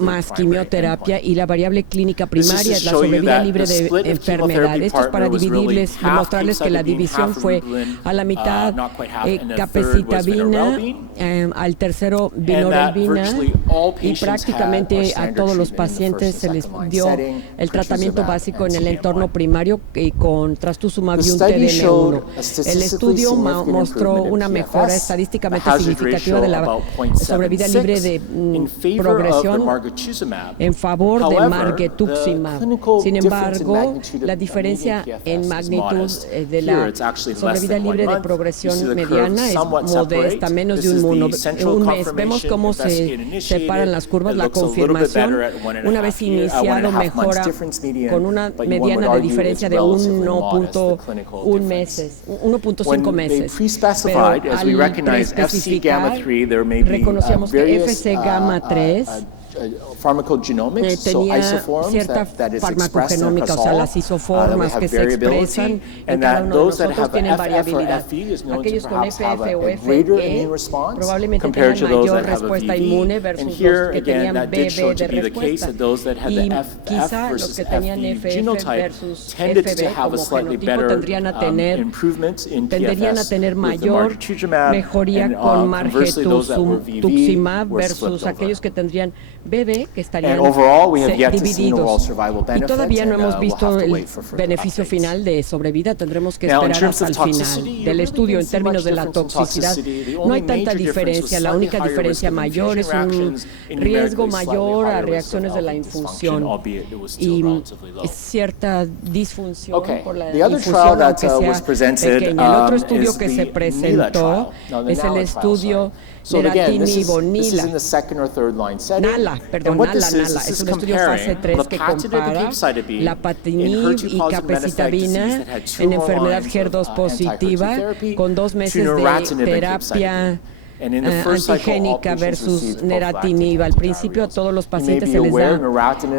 más quimioterapia, y la variable clínica primaria es la sobrevida libre de enfermedad. Esto es para dividirles, demostrar que la división fue a la mitad capecitabina, al tercero vinorelbina, y prácticamente a todos los pacientes se les dio el tratamiento básico en el entorno primario con trastuzumab y un TDM1. El estudio mostró una mejora estadísticamente significativa de la sobrevida libre de progresión en favor de margetuximab. Sin embargo, la diferencia en magnitud de la sobrevida libre de progresión mediana es modesta, menos de un mes. Vemos cómo se separan las curvas. La confirmación, una vez iniciado, mejora con una mediana de diferencia de 1.5 meses. Pero al preespecificar, reconocíamos que FC gamma 3 tenía cierta farmacogenómica, o sea, las isoformas que se expresan en cada uno de nosotros tienen variabilidad. Aquellos con FF o FE probablemente tengan mayor respuesta inmune versus los que tenían BB de respuesta. Y quizá los que tenían FF versus FB como genotipo tenderían a tener mayor mejoría con margetuximab versus aquellos que tendrían BB, que estarían divididos. Y todavía no hemos visto el beneficio final de sobrevida. Tendremos que esperar hasta el final del estudio. En términos de la toxicidad, no hay tanta diferencia. La única diferencia mayor es un riesgo mayor a reacciones de la infusión y cierta disfunción por la infusión, aunque sea pequeña. El otro estudio que se presentó es el estudio neratinib-nila. NALA. Es un estudio fase 3 que compara lapatinib y capecitabina en enfermedad HER2 positiva con 2 meses de terapia antigénica versus neratinib. Al principio a todos los pacientes se les da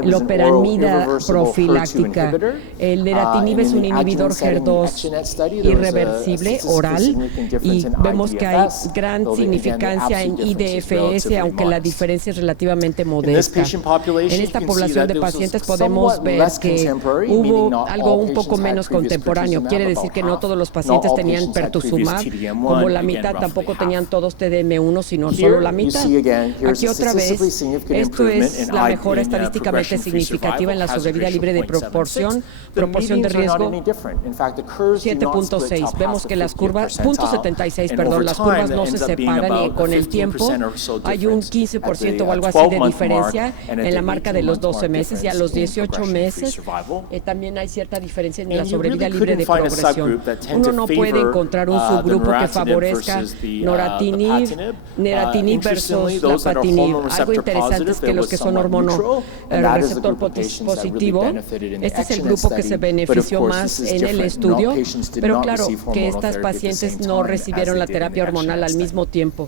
loperamida profiláctica. El neratinib es un inhibidor HER2 irreversible oral y vemos que hay gran significancia en IDFS, aunque la diferencia es relativamente modesta. En esta población de pacientes podemos ver que hubo algo un poco menos contemporáneo. Quiere decir que no todos los pacientes tenían pertuzumab, como la mitad tampoco tenían todos TDM1, sino solo la mitad. Aquí otra vez, esto es la mejora estadísticamente significativa en la sobrevida libre de proporción de riesgo 7.6. Vemos que las curvas, 0.76, perdón, las curvas no se separan y con el tiempo hay un 15% o algo así de diferencia en la marca de los 12 meses, y a los 18 meses también hay cierta diferencia en la sobrevida libre de progresión. Uno no puede encontrar un subgrupo que favorezca neratinib versus lapatinib. Algo interesante es que los que son receptor positivo, este es el grupo que se benefició más en el estudio, pero claro que estas pacientes no recibieron la terapia hormonal al mismo tiempo.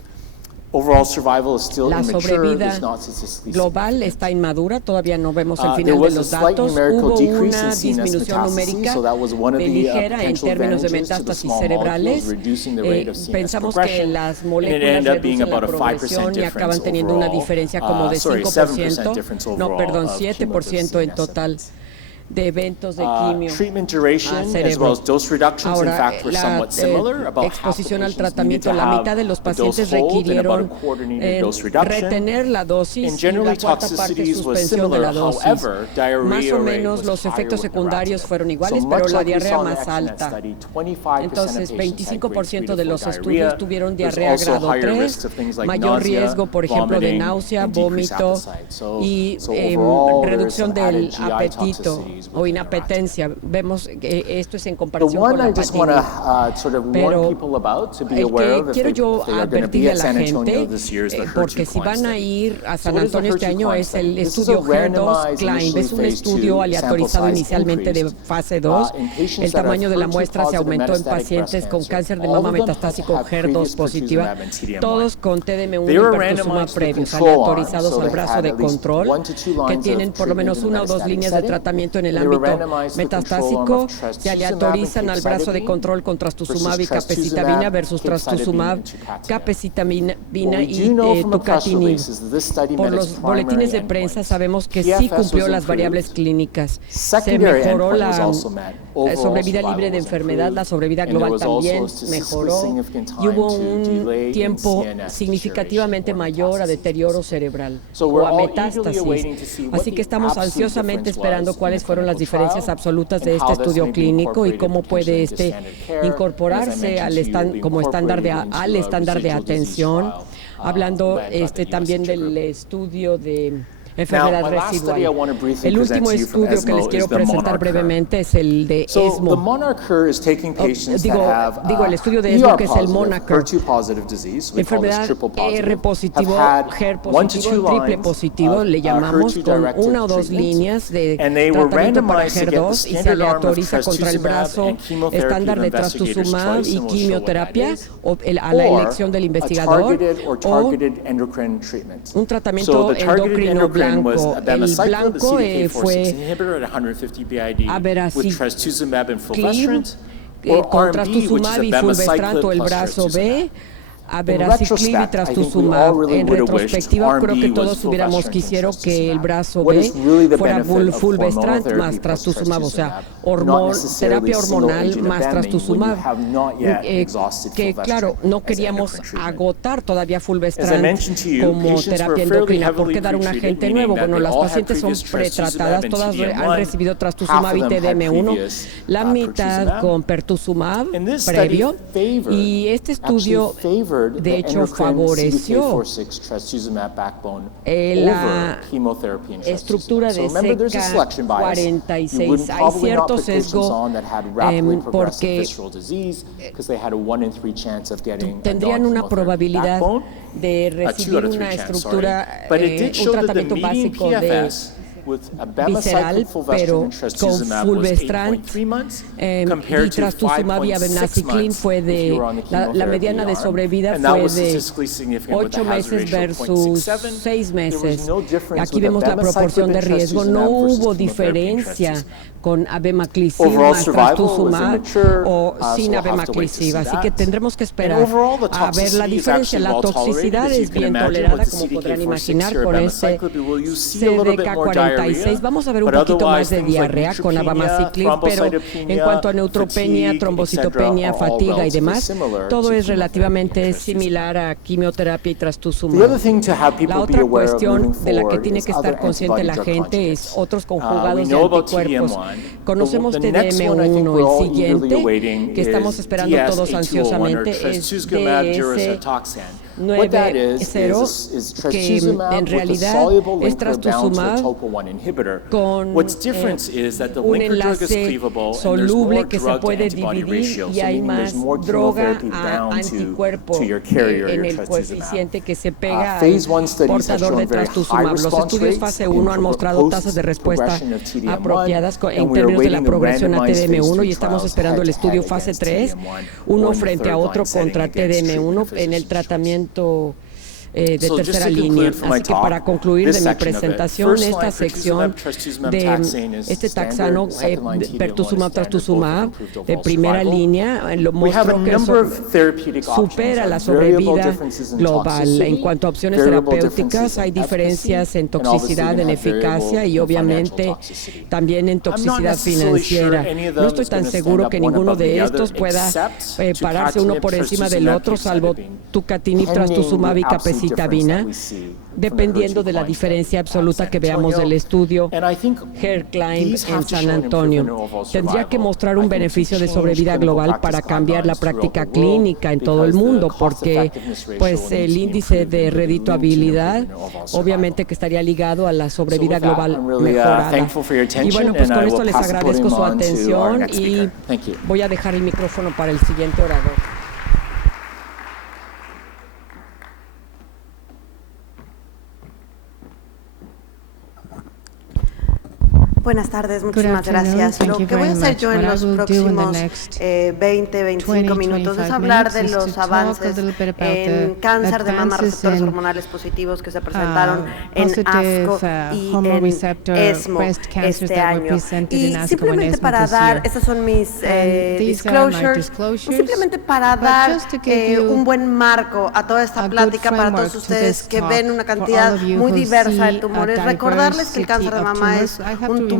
La sobrevida global está inmadura, todavía no vemos el final de los datos. Hubo una disminución numérica ligera en términos de metástasis cerebrales. Pensamos que las moléculas reducen la progresión y acaban teniendo una diferencia como de 5%, no, perdón, 7% en total de eventos de quimio al cerebro. Ahora, la exposición al tratamiento, la mitad de los pacientes requirieron retener la dosis y la cuarta parte suspensión de la dosis. Más o menos los efectos secundarios fueron iguales, pero la diarrea más alta. Entonces, 25% de los estudios tuvieron diarrea grado 3, mayor riesgo, por ejemplo, de náusea, vómito y reducción del apetito o inapetencia. Vemos que esto es en comparación con la apatía. Pero el que quiero yo advertirle a la gente, porque si van a ir a San Antonio este año, es el estudio HER2-CLIMB. Es un estudio aleatorizado inicialmente de fase 2. El tamaño de la muestra se aumentó en pacientes con cáncer de mama metastásico HER2 positiva, todos con TDM1 y pertuzumab previos, aleatorizados al brazo de control, que tienen por lo menos una o dos líneas de tratamiento en el ámbito metastásico, se aleatorizan al brazo de control con trastuzumab y capecitabina versus trastuzumab, capecitabina y tucatinib. Por los boletines de prensa sabemos que sí cumplió las variables clínicas. Se mejoró la sobrevida libre de enfermedad, la sobrevida global también mejoró y hubo un tiempo significativamente mayor a deterioro cerebral o a metástasis. Así que estamos ansiosamente esperando cuáles fueron las diferencias absolutas de este estudio clínico y cómo puede incorporarse al estándar de atención, hablando también del estudio de enfermedad residual. El último estudio que les quiero presentar brevemente es el de ESMO. El estudio de ESMO, que es el MONARCH, enfermedad R positivo, HER positivo, triple positivo, le llamamos, con una o dos líneas de tratamiento para HER2 y se aleatoriza contra el brazo estándar de trastuzumab y quimioterapia a la elección del investigador o un tratamiento endocrino blanco. El blanco fue abemaciclib con trastuzumab y fulvestrant o el brazo B, abemaciclib y trastuzumab. En retrospectiva, creo que todos hubiéramos quisiera que el brazo B fuera fulvestrant más trastuzumab, o sea, terapia hormonal más trastuzumab. Que claro, no queríamos agotar todavía fulvestrant como terapia endocrina. ¿Por qué dar un agente nuevo? Bueno, las pacientes son pretratadas, todas han recibido trastuzumab y TDM1, la mitad con pertuzumab previo, y este estudio de hecho favoreció la estructura de CK46. Hay cierto sesgo porque tendrían una probabilidad de recibir una estructura, un tratamiento básico de visceral, pero con fulvestrant y trastuzumab y abemaciclib fue de la mediana de sobrevida fue de 8 meses versus 6 meses. Aquí vemos la proporción de riesgo. No hubo diferencia con abemaciclib más trastuzumab o sin abemaciclib. Así que tendremos que esperar a ver la diferencia. La toxicidad es bien tolerada, como podrán imaginar, con este CDK46. Vamos a ver un poquito más de diarrea con abemaciclib, pero en cuanto a neutropenia, trombocitopenia, fatiga y demás, todo es relativamente similar a quimioterapia y trastuzumab. La otra cuestión de la que tiene que estar consciente la gente es otros conjugados de anticuerpos. Conocemos TDM1, el siguiente, que estamos esperando todos ansiosamente, es DS90, que en realidad es trastuzumab con un enlace soluble que se puede dividir y hay más droga a anticuerpo en el coeficiente que se pega al portador de trastuzumab. Los estudios fase 1 han mostrado tasas de respuesta apropiadas en términos de la progresión a TDM1 y estamos esperando el estudio fase 3, uno frente a otro contra TDM1 en el tratamiento de tercera línea. Así que para concluir de mi presentación, esta sección de este taxano pertuzumab trastuzumab de primera línea lo mostró que supera la sobrevida global. En cuanto a opciones terapéuticas, hay diferencias en toxicidad, en eficacia y obviamente también en toxicidad financiera. No estoy tan seguro que ninguno de estos pueda pararse uno por encima del otro, salvo tucatinib, trastuzumab y capecitabina, dependiendo de la diferencia absoluta que veamos del estudio Herclimb en San Antonio. Tendría que mostrar un beneficio de sobrevida global para cambiar la práctica clínica en todo el mundo, porque pues el índice de redituabilidad obviamente que estaría ligado a la sobrevida global mejorada. Y bueno, pues con esto les agradezco su atención y voy a dejar el micrófono para el siguiente orador. Buenas tardes, muchísimas gracias. Lo que voy a hacer yo en los próximos 20, 25 minutos es hablar de los avances en cáncer de mama, receptores hormonales positivos que se presentaron en ASCO y en ESMO este año. Y simplemente para dar, estas son mis disclosures, simplemente para dar un buen marco a toda esta plática para todos ustedes que ven una cantidad muy diversa de tumores, recordarles que el cáncer de mama es un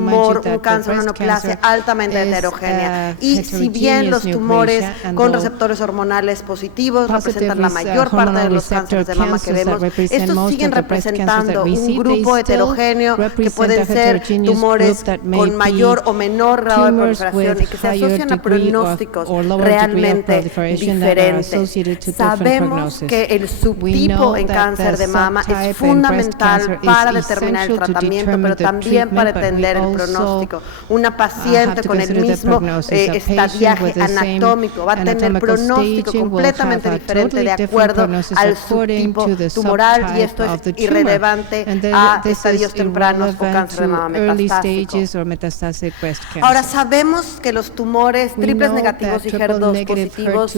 cáncer, una neoplasia altamente heterogénea. Y si bien los tumores con receptores hormonales positivos representan la mayor parte de los cánceres de mama que vemos, estos siguen representando un grupo heterogéneo que pueden ser tumores con mayor o menor grado de proliferación y que se asocian a pronósticos realmente diferentes. Sabemos que el subtipo en cáncer de mama es fundamental para determinar el tratamiento, pero también para entender el pronóstico. Una paciente con el mismo estadiaje anatómico va a tener pronóstico completamente diferente de acuerdo al subtipo tumoral, y esto es irrelevante a estadios tempranos o cáncer de mama metastásico. Ahora, sabemos que los tumores triples negativos y HER2 positivos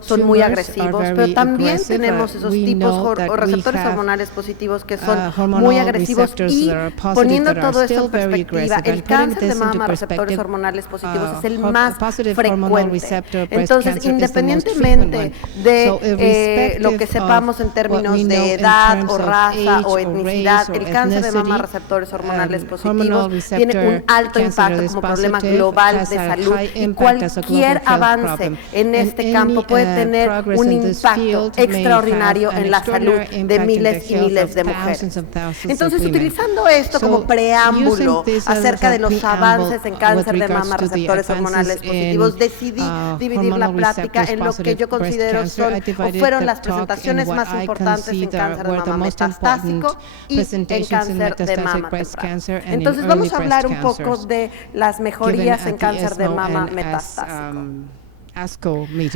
son muy agresivos, pero también tenemos esos tipos o receptores hormonales positivos que son muy agresivos, y poniendo todo esto en perspectiva, el cáncer de mama receptores hormonales positivos es el más frecuente. Entonces, independientemente de lo que sepamos en términos de edad o raza o etnicidad, el cáncer de mama receptores hormonales positivos tiene un alto impacto como problema global de salud, y cualquier avance en este campo puede tener un impacto extraordinario en la salud de miles y miles de mujeres. Entonces, utilizando esto como preámbulo acerca de los avances en cáncer de mama receptores hormonales positivos, decidí dividir la plática en lo que yo considero son o fueron las presentaciones más importantes en cáncer de mama metastásico y en cáncer de mama temprano. Entonces vamos a hablar un poco de las mejorías en cáncer de mama metastásico.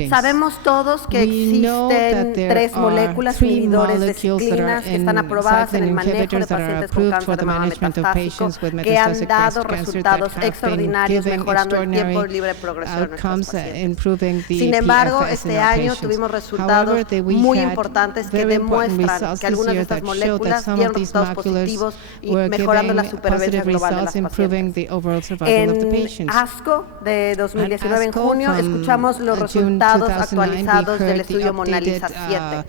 Sabemos todos que existen 3 moléculas inhibidores de ciclinas que están aprobadas en el manejo de pacientes con cáncer de mama metastásico, que han dado resultados extraordinarios mejorando el tiempo libre de progresión en estos pacientes. Sin embargo, este año tuvimos resultados muy importantes que demuestran que algunas de estas moléculas dieron resultados positivos y mejorando la supervivencia global de las pacientes. En ASCO de 2019, en junio, escuchamos los resultados actualizados del estudio MONALISA 7.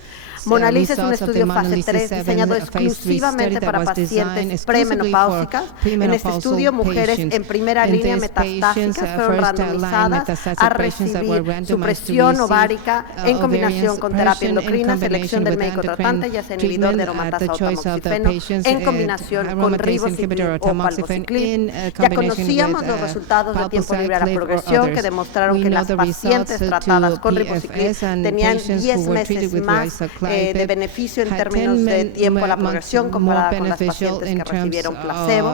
MONALISA es un estudio fase 3 diseñado exclusivamente para pacientes premenopáusicas. En este estudio, mujeres en primera línea metastásicas fueron randomizadas a recibir supresión ovárica en combinación con terapia endocrina, selección del médico tratante, ya sea inhibidor de aromatasa o tamoxifeno, en combinación con ribociclib o palbociclib. Ya conocíamos los resultados de tiempo libre a la progresión, que demostraron que las pacientes tratadas con ribociclib tenían 10 meses más de beneficio en términos de tiempo a la progresión comparada con las pacientes que recibieron placebo.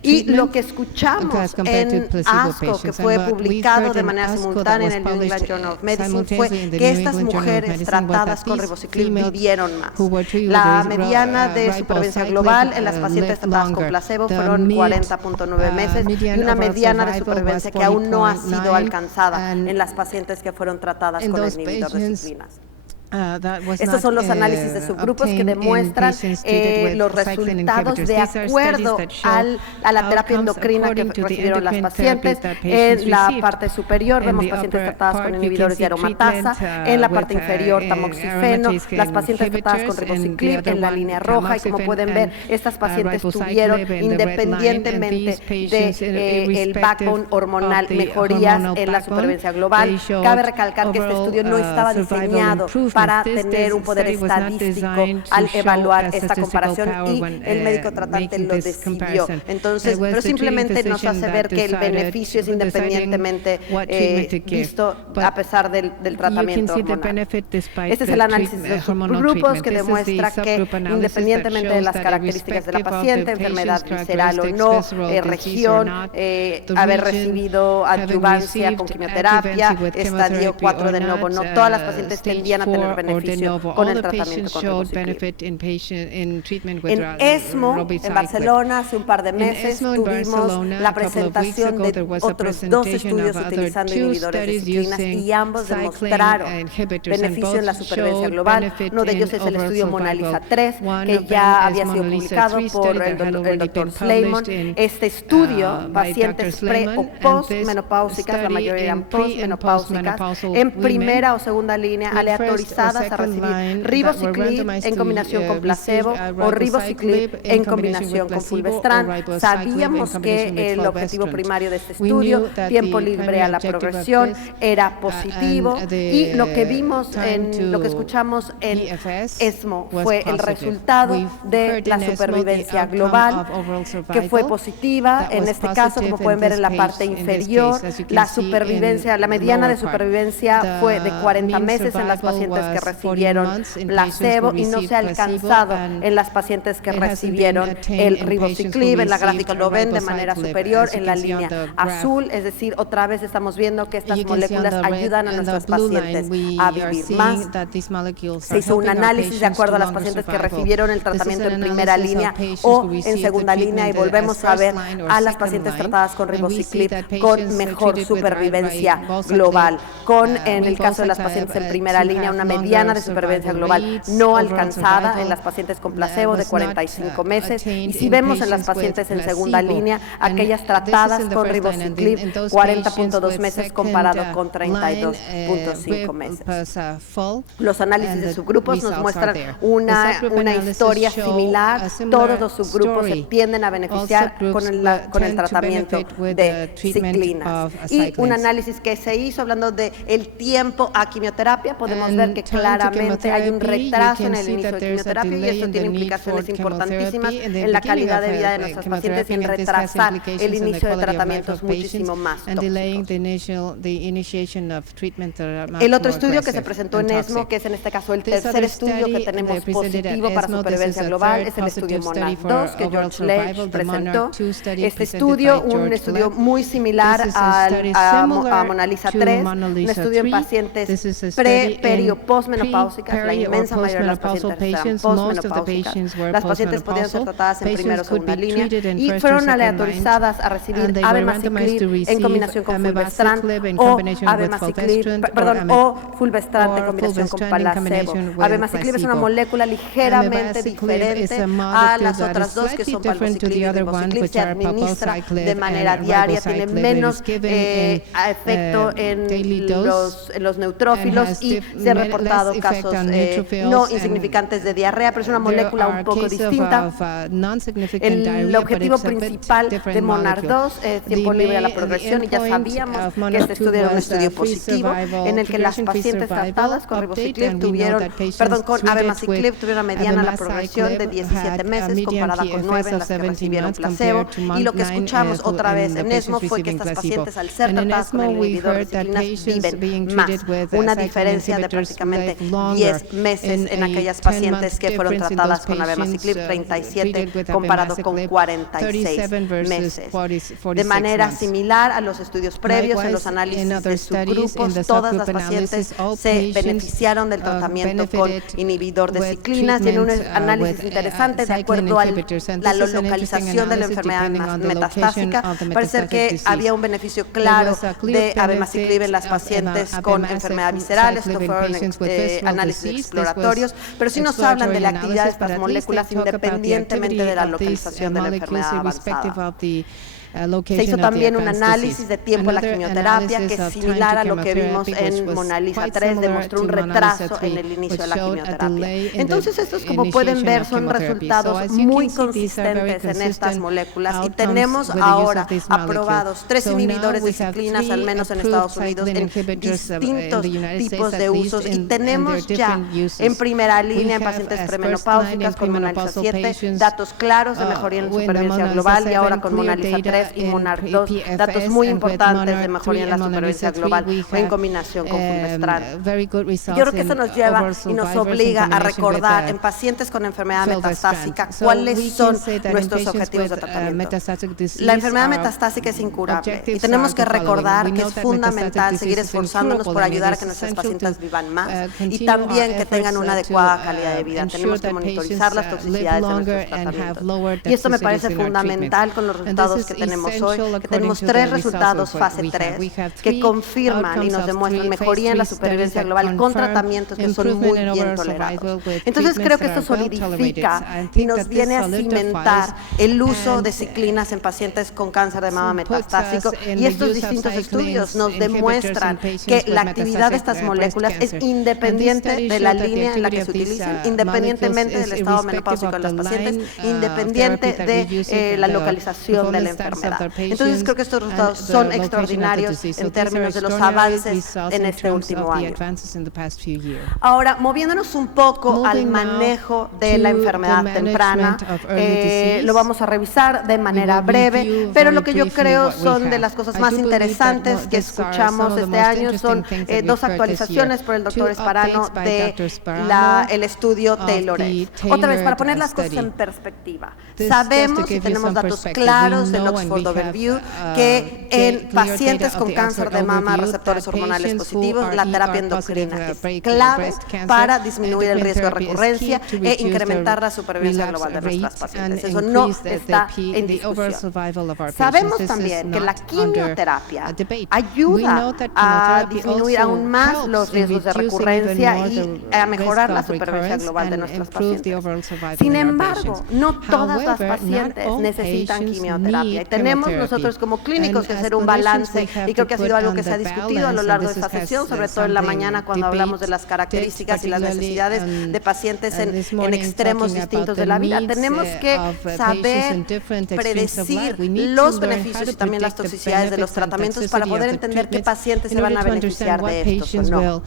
Y lo que escuchamos en ASCO, que fue publicado de manera simultánea en el New England Journal of Medicine, fue que estas mujeres tratadas con ribociclib vivieron más. La mediana de supervivencia global en las pacientes tratadas con placebo fueron 40.9 meses, y una mediana de supervivencia que aún no ha sido alcanzada en las pacientes que fueron tratadas con el inhibidor de ciclinas. Estos son los análisis de subgrupos que demuestran los resultados de acuerdo a la terapia endocrina que recibieron las pacientes. En la parte superior vemos pacientes tratadas con inhibidores de aromatasa, en la parte inferior tamoxifeno, las pacientes tratadas con ribociclib en la línea roja, y como pueden ver, estas pacientes tuvieron, independientemente del backbone hormonal, mejorías en la supervivencia global. Cabe recalcar que este estudio no estaba diseñado para tener un poder estadístico al evaluar esta comparación, y el médico tratante lo decidió. Entonces, pero simplemente nos hace ver que el beneficio es independientemente visto a pesar del tratamiento hormonal. Este es el análisis de subgrupos que demuestra que independientemente de las características de la paciente, enfermedad visceral o no, región, haber recibido adyuvancia con quimioterapia, estadio 4 de nuevo, no todas las pacientes tendían a tener beneficio con el tratamiento con ribociclib. En ESMO, en Barcelona, hace un par de meses, tuvimos la presentación de otros 2 estudios utilizando inhibidores de ciclinas, y ambos demostraron beneficio en la supervivencia global. Uno de ellos es el estudio MONALISA 3, que ya había sido publicado por el Dr. Sleiman. Este estudio, pacientes pre o postmenopáusicas, la mayoría eran postmenopáusicas, en primera o segunda línea, aleatorizadas a recibir ribociclib en combinación con placebo o ribociclib en combinación con fulvestrant. Sabíamos que el objetivo primario de este estudio, tiempo libre a la progresión, era positivo, y lo que vimos lo que escuchamos en ESMO fue el resultado de la supervivencia global, que fue positiva. En este caso, como pueden ver en la parte inferior, la supervivencia, la mediana de supervivencia fue de 40 meses en las pacientes que recibieron placebo, y no se ha alcanzado en las pacientes que recibieron el ribociclib. En la gráfica lo ven de manera superior en la línea azul, es decir, otra vez estamos viendo que estas moléculas ayudan a nuestros pacientes a vivir más. Se hizo un análisis de acuerdo a las pacientes que recibieron el tratamiento en primera línea o en segunda línea, y volvemos a ver a las pacientes tratadas con ribociclib con mejor supervivencia global, con, en el caso de las pacientes en primera línea, una mediana de supervivencia global no alcanzada en las pacientes con placebo de 45 meses, y si vemos en las pacientes en segunda línea, aquellas tratadas con ribociclib, 40.2 meses comparado con 32.5 meses. Los análisis de subgrupos nos muestran una historia similar. Todos los subgrupos se tienden a beneficiar con el tratamiento de ciclinas. Y un análisis que se hizo hablando de el tiempo a quimioterapia, podemos ver que claramente hay un retraso en el inicio de quimioterapia, y esto tiene implicaciones importantísimas en la calidad de vida de nuestras pacientes y en retrasar el inicio de tratamientos muchísimo más tóxicos. El otro estudio que se presentó en ESMO, que es en este caso el tercer estudio que tenemos positivo para supervivencia global, es el estudio MONALISA 2 que George Lech presentó. Este estudio, un estudio muy similar a MONALISA 3, un estudio en pacientes pre, peri o postmenopáusicas. La inmensa mayoría de las pacientes eran postmenopáusicas. Las pacientes podían ser tratadas en primera o segunda línea, y fueron aleatorizadas a recibir abemaciclib en combinación con fulvestrant o fulvestrant en combinación con placebo. Abemaciclib es una molécula ligeramente diferente a las otras dos, que son palbociclib y ribociclib. Se administra de manera diaria, tiene menos efecto en los neutrófilos, y se han reportado casos no insignificantes de diarrea, pero es una molécula un poco distinta. El objetivo principal de MONAR-2 es tiempo libre a la progresión, y ya sabíamos que este estudio era un estudio positivo en el que las pacientes tratadas con ribociclib con abemaciclib tuvieron una mediana a la progresión de 17 meses comparada con 9 en las que recibieron placebo, y lo que escuchamos otra vez en ESMO fue que estas pacientes, al ser tratadas con el inhibidor de ciclinas, viven más, una diferencia de prácticamente 10 meses en aquellas pacientes que fueron tratadas con abemaciclib, 37 comparado con 46 meses. De manera similar a los estudios previos, en los análisis de subgrupos, todas las pacientes se beneficiaron del tratamiento con inhibidor de ciclinas, y en un análisis interesante de acuerdo a la localización de la enfermedad metastásica, parece que había un beneficio claro de abemaciclib en las pacientes con enfermedad visceral. Esto fueron análisis exploratorios, pero sí nos hablan de la actividad de estas moléculas independientemente de la localización de la enfermedad avanzada. Se hizo también un análisis de tiempo a la quimioterapia que es similar a lo que vimos en Mona Lisa 3, demostró un retraso en el inicio de la quimioterapia. Entonces estos, como pueden ver, son resultados muy consistentes en estas moléculas y tenemos ahora aprobados 3 inhibidores de ciclinas, al menos en Estados Unidos, en distintos tipos de usos y tenemos ya en primera línea en pacientes premenopáusicas con Mona Lisa 7 datos claros de mejoría en supervivencia global y ahora con Mona Lisa 3 y Monarch 2, datos muy importantes de mejoría en la supervivencia global en combinación con fulvestrant. Yo creo que eso nos lleva y nos obliga a recordar en pacientes con enfermedad metastásica cuáles son nuestros objetivos de tratamiento. La enfermedad metastásica es incurable y tenemos que recordar que es fundamental seguir esforzándonos por ayudar a que nuestras pacientes vivan más y también que tengan una adecuada calidad de vida. Tenemos que monitorizar las toxicidades de nuestros tratamientos. Y esto me parece fundamental con los resultados que tenemos hoy, que tenemos 3 resultados fase 3 que confirman y nos demuestran mejoría en la supervivencia global con tratamientos que son muy bien tolerados. Entonces creo que esto solidifica y nos viene a cimentar el uso de ciclinas en pacientes con cáncer de mama metastásico y estos distintos estudios nos demuestran que la actividad de estas moléculas es independiente de la línea en la que se utilizan, independientemente del estado menopáusico de las pacientes, independiente de la localización de la enfermedad. Entonces creo que estos resultados son extraordinarios en términos de los avances en este último año. Ahora, moviéndonos un poco al manejo de la enfermedad temprana, lo vamos a revisar de manera breve, pero lo que yo creo son de las cosas más interesantes que escuchamos este año son 2 actualizaciones por el doctor Sparano del estudio TAILORx. Otra vez, para poner las cosas en perspectiva, sabemos y tenemos datos claros del Oxford Overview que en pacientes con cáncer de mama receptores hormonales positivos la terapia endocrina es clave para disminuir el riesgo de recurrencia e incrementar la supervivencia global de nuestras pacientes. Eso no está en discusión. Sabemos también que la quimioterapia ayuda a disminuir aún más los riesgos de recurrencia y a mejorar la supervivencia global de nuestras pacientes. Sin embargo, no todas las pacientes necesitan quimioterapia y tenemos nosotros como clínicos que hacer un balance y creo que ha sido algo que se ha discutido a lo largo de esta sesión, sobre todo en la mañana cuando hablamos de las características y las necesidades de pacientes en extremos distintos de la vida. Tenemos que saber predecir los beneficios y también las toxicidades de los tratamientos para poder entender qué pacientes se van a beneficiar de estos o no.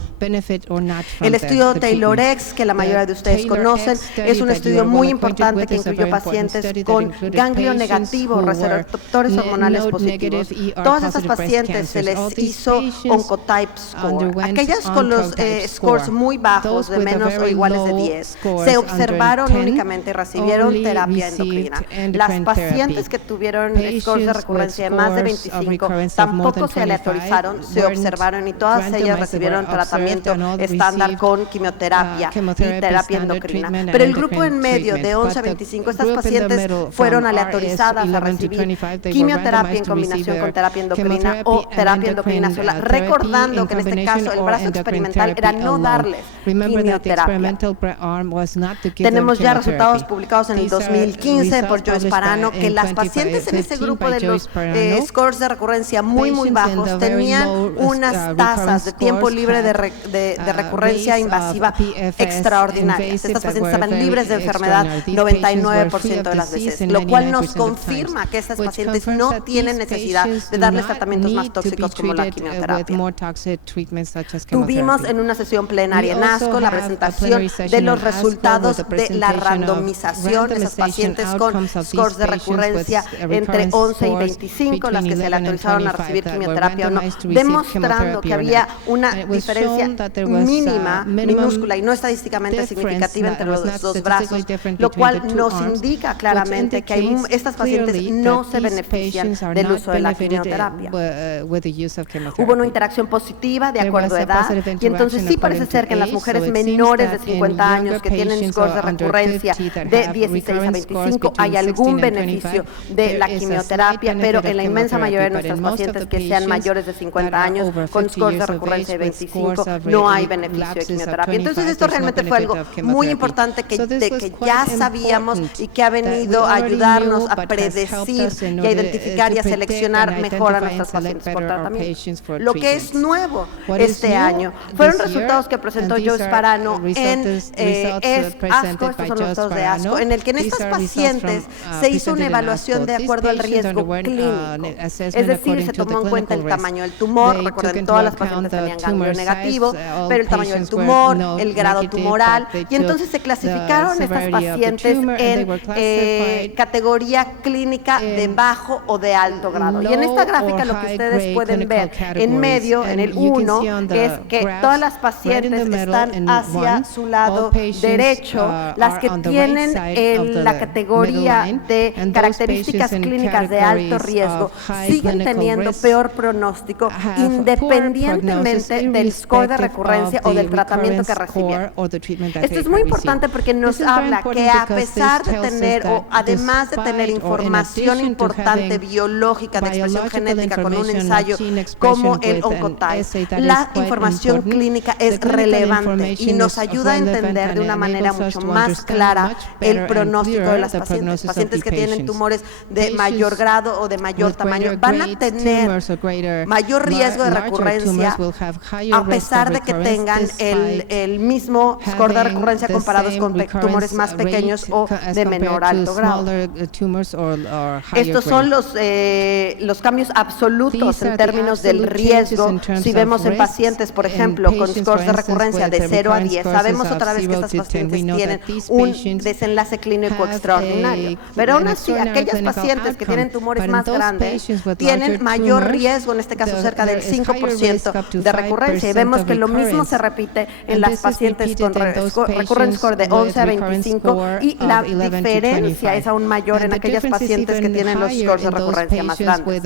El estudio TAILORx, que la mayoría de ustedes conocen, es un estudio muy importante que incluyó pacientes con ganglio negativo, receptores hormonales positivos. Todas estas pacientes se les hizo Oncotype Score. Aquellas con los scores muy bajos, de menos o iguales de 10, se observaron únicamente y recibieron terapia endocrina. Las pacientes que tuvieron scores de recurrencia de más de 25 tampoco se aleatorizaron, se observaron y todas ellas recibieron tratamiento estándar con quimioterapia y terapia endocrina. Pero el grupo en medio de 11 a 25, estas pacientes fueron aleatorizadas a recibir quimioterapia en combinación con terapia endocrina o terapia endocrina sola, recordando que en este caso el brazo experimental era no darles quimioterapia. Tenemos ya resultados publicados en el 2015 por Joe Sparano que las pacientes en ese grupo de los scores de recurrencia muy bajos tenían unas tasas de tiempo libre de recurrencia invasiva extraordinarias. Estas pacientes estaban libres de enfermedad 99% de las veces, lo cual nos confirma que estas pacientes no tienen necesidad de darles tratamientos más tóxicos como la quimioterapia. Tuvimos en una sesión plenaria en ASCO la presentación de los resultados de la randomización de esas pacientes con scores de recurrencia entre 11 y 25, las que se aleatorizaron a recibir quimioterapia o no, demostrando que había una diferencia mínima, minúscula y no estadísticamente significativa entre los dos brazos, lo cual nos indica claramente que estas pacientes no se benefician del uso de la quimioterapia. Hubo una interacción positiva de acuerdo a edad, y entonces sí parece ser que en las mujeres menores de 50 años que tienen scores de recurrencia de 16 a 25 hay algún beneficio de la quimioterapia, pero en la inmensa mayoría de nuestros pacientes que sean mayores de 50 años con scores de recurrencia de 25 no hay beneficio de quimioterapia. Entonces esto realmente fue algo muy importante que ya sabíamos y que ha venido a ayudarnos a predecir y a identificar y a seleccionar mejor a nuestros pacientes por tratamiento. Lo que es nuevo este año fueron resultados que presentó Joe Sparano en ASCO, estos son los resultados de ASCO, en el que en estas pacientes se hizo una evaluación de acuerdo al riesgo clínico, es decir, se tomó en cuenta el tamaño del tumor, recuerden, todas las pacientes tenían ganglio negativo, pero el tamaño del tumor, el grado tumoral, y entonces se clasificaron estas pacientes en categoría clínica de bajo o de alto grado. Y en esta gráfica lo que ustedes pueden ver en medio, en el 1, es que todas las pacientes están hacia su lado derecho, las que tienen la categoría de características clínicas de alto riesgo siguen teniendo peor pronóstico independientemente del score de recurrencia o del tratamiento que recibieron. Esto es muy importante porque nos habla que a pesar de tener, o además de tener información importante biológica de expresión genética con un ensayo como el Oncotype, la información clínica es relevante y nos ayuda a entender de una manera mucho más clara el pronóstico de las pacientes. Pacientes que tienen tumores de mayor grado o de mayor tamaño van a tener mayor riesgo de recurrencia a pesar de que tengan el mismo score de recurrencia comparados con tumores más pequeños o de menor alto grado. Estos son los cambios absolutos en términos del riesgo. Si vemos en pacientes, por ejemplo, con scores de recurrencia de 0 a 10, sabemos otra vez que estas pacientes tienen un desenlace clínico extraordinario. Pero aún así, aquellas pacientes que tienen tumores más grandes tienen mayor riesgo, en este caso cerca del 5% de recurrencia. Y vemos que lo mismo se repite en las pacientes con recurrent score de 11 a 25 y la diferencia es aún mayor en aquellas pacientes que tienen los scores de recurrencia más grandes.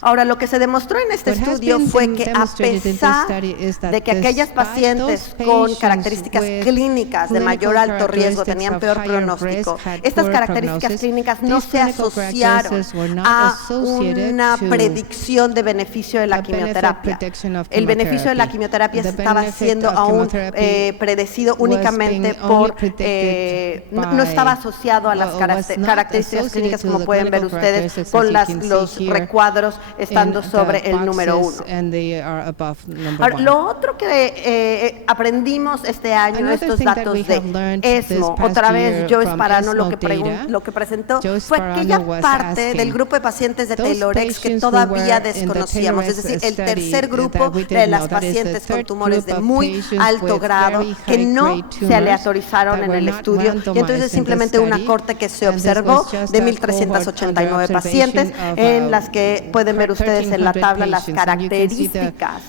Ahora, lo que se demostró en este estudio fue que a pesar de que aquellas pacientes con características clínicas de mayor alto riesgo tenían peor pronóstico, estas características clínicas no se asociaron a una predicción de beneficio de la quimioterapia. El beneficio de la quimioterapia estaba siendo aún predecido únicamente por, no estaba asociado a las características clínicas como pueden ver ustedes con los recuadros estando sobre el número 1. Ahora, lo otro que aprendimos este año, estos datos de ESMO, otra vez Joe Sparano lo que presentó fue aquella parte del grupo de pacientes de TAYLORx que todavía desconocíamos, es decir, el tercer grupo de las pacientes con tumores de muy alto grado que no se aleatorizaron en el estudio, y entonces es simplemente una corte que se observó de 1.389 pacientes en las que pueden ver ustedes en la tabla las características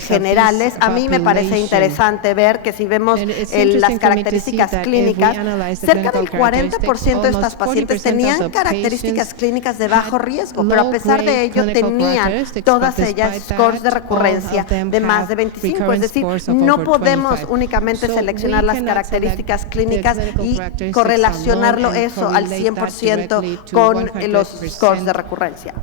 generales. A mí me parece interesante ver que si vemos las características clínicas, cerca del 40% de estas pacientes tenían características clínicas de bajo riesgo, pero a pesar de ello tenían todas ellas scores de recurrencia de más de 25, es decir, no podemos únicamente seleccionar las características clínicas y correlacionarlo eso al 100% con los scores de recurrencia.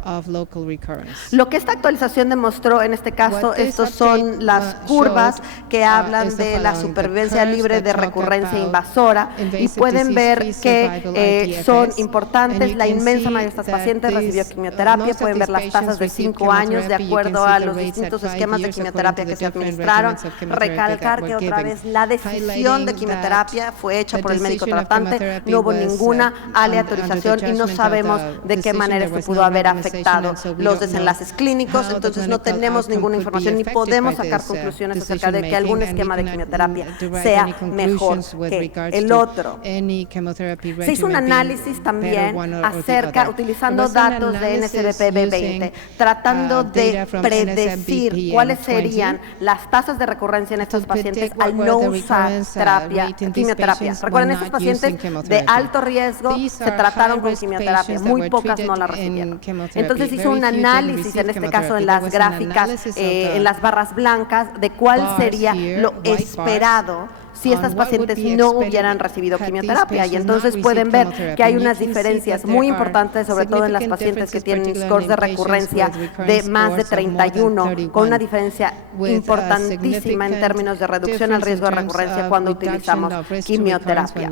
Lo que esta actualización demostró en este caso, estos son las curvas que hablan de la supervivencia libre de recurrencia invasora, y pueden ver que son importantes. La inmensa mayoría de estas pacientes recibió quimioterapia. Pueden ver las tasas de 5 años de acuerdo a los distintos esquemas de quimioterapia que se administraron. Recalcar que otra vez la decisión de quimioterapia fue hecha por el médico tratante, no hubo ninguna aleatorización y no sabemos de qué manera esto pudo haber afectado los desenlaces clínicos, entonces no tenemos ninguna información información ni podemos sacar conclusiones acerca de que algún esquema de quimioterapia sea mejor que el otro. Se hizo un análisis también utilizando datos de NSBP-B20, tratando de predecir cuáles serían las tasas de recurrencia en estos pacientes al no usar quimioterapia. Recuerden, estos pacientes de alto riesgo se trataron con quimioterapia, muy pocas no la recibieron. Entonces hizo un análisis, en este caso en las gráficas, en las barras blancas, de cuál sería lo esperado si estas pacientes no hubieran recibido quimioterapia. Y entonces pueden ver que hay unas diferencias muy importantes, sobre todo en las pacientes que tienen scores de recurrencia de más de 31, con una diferencia importantísima en términos de reducción al riesgo de recurrencia cuando utilizamos quimioterapia.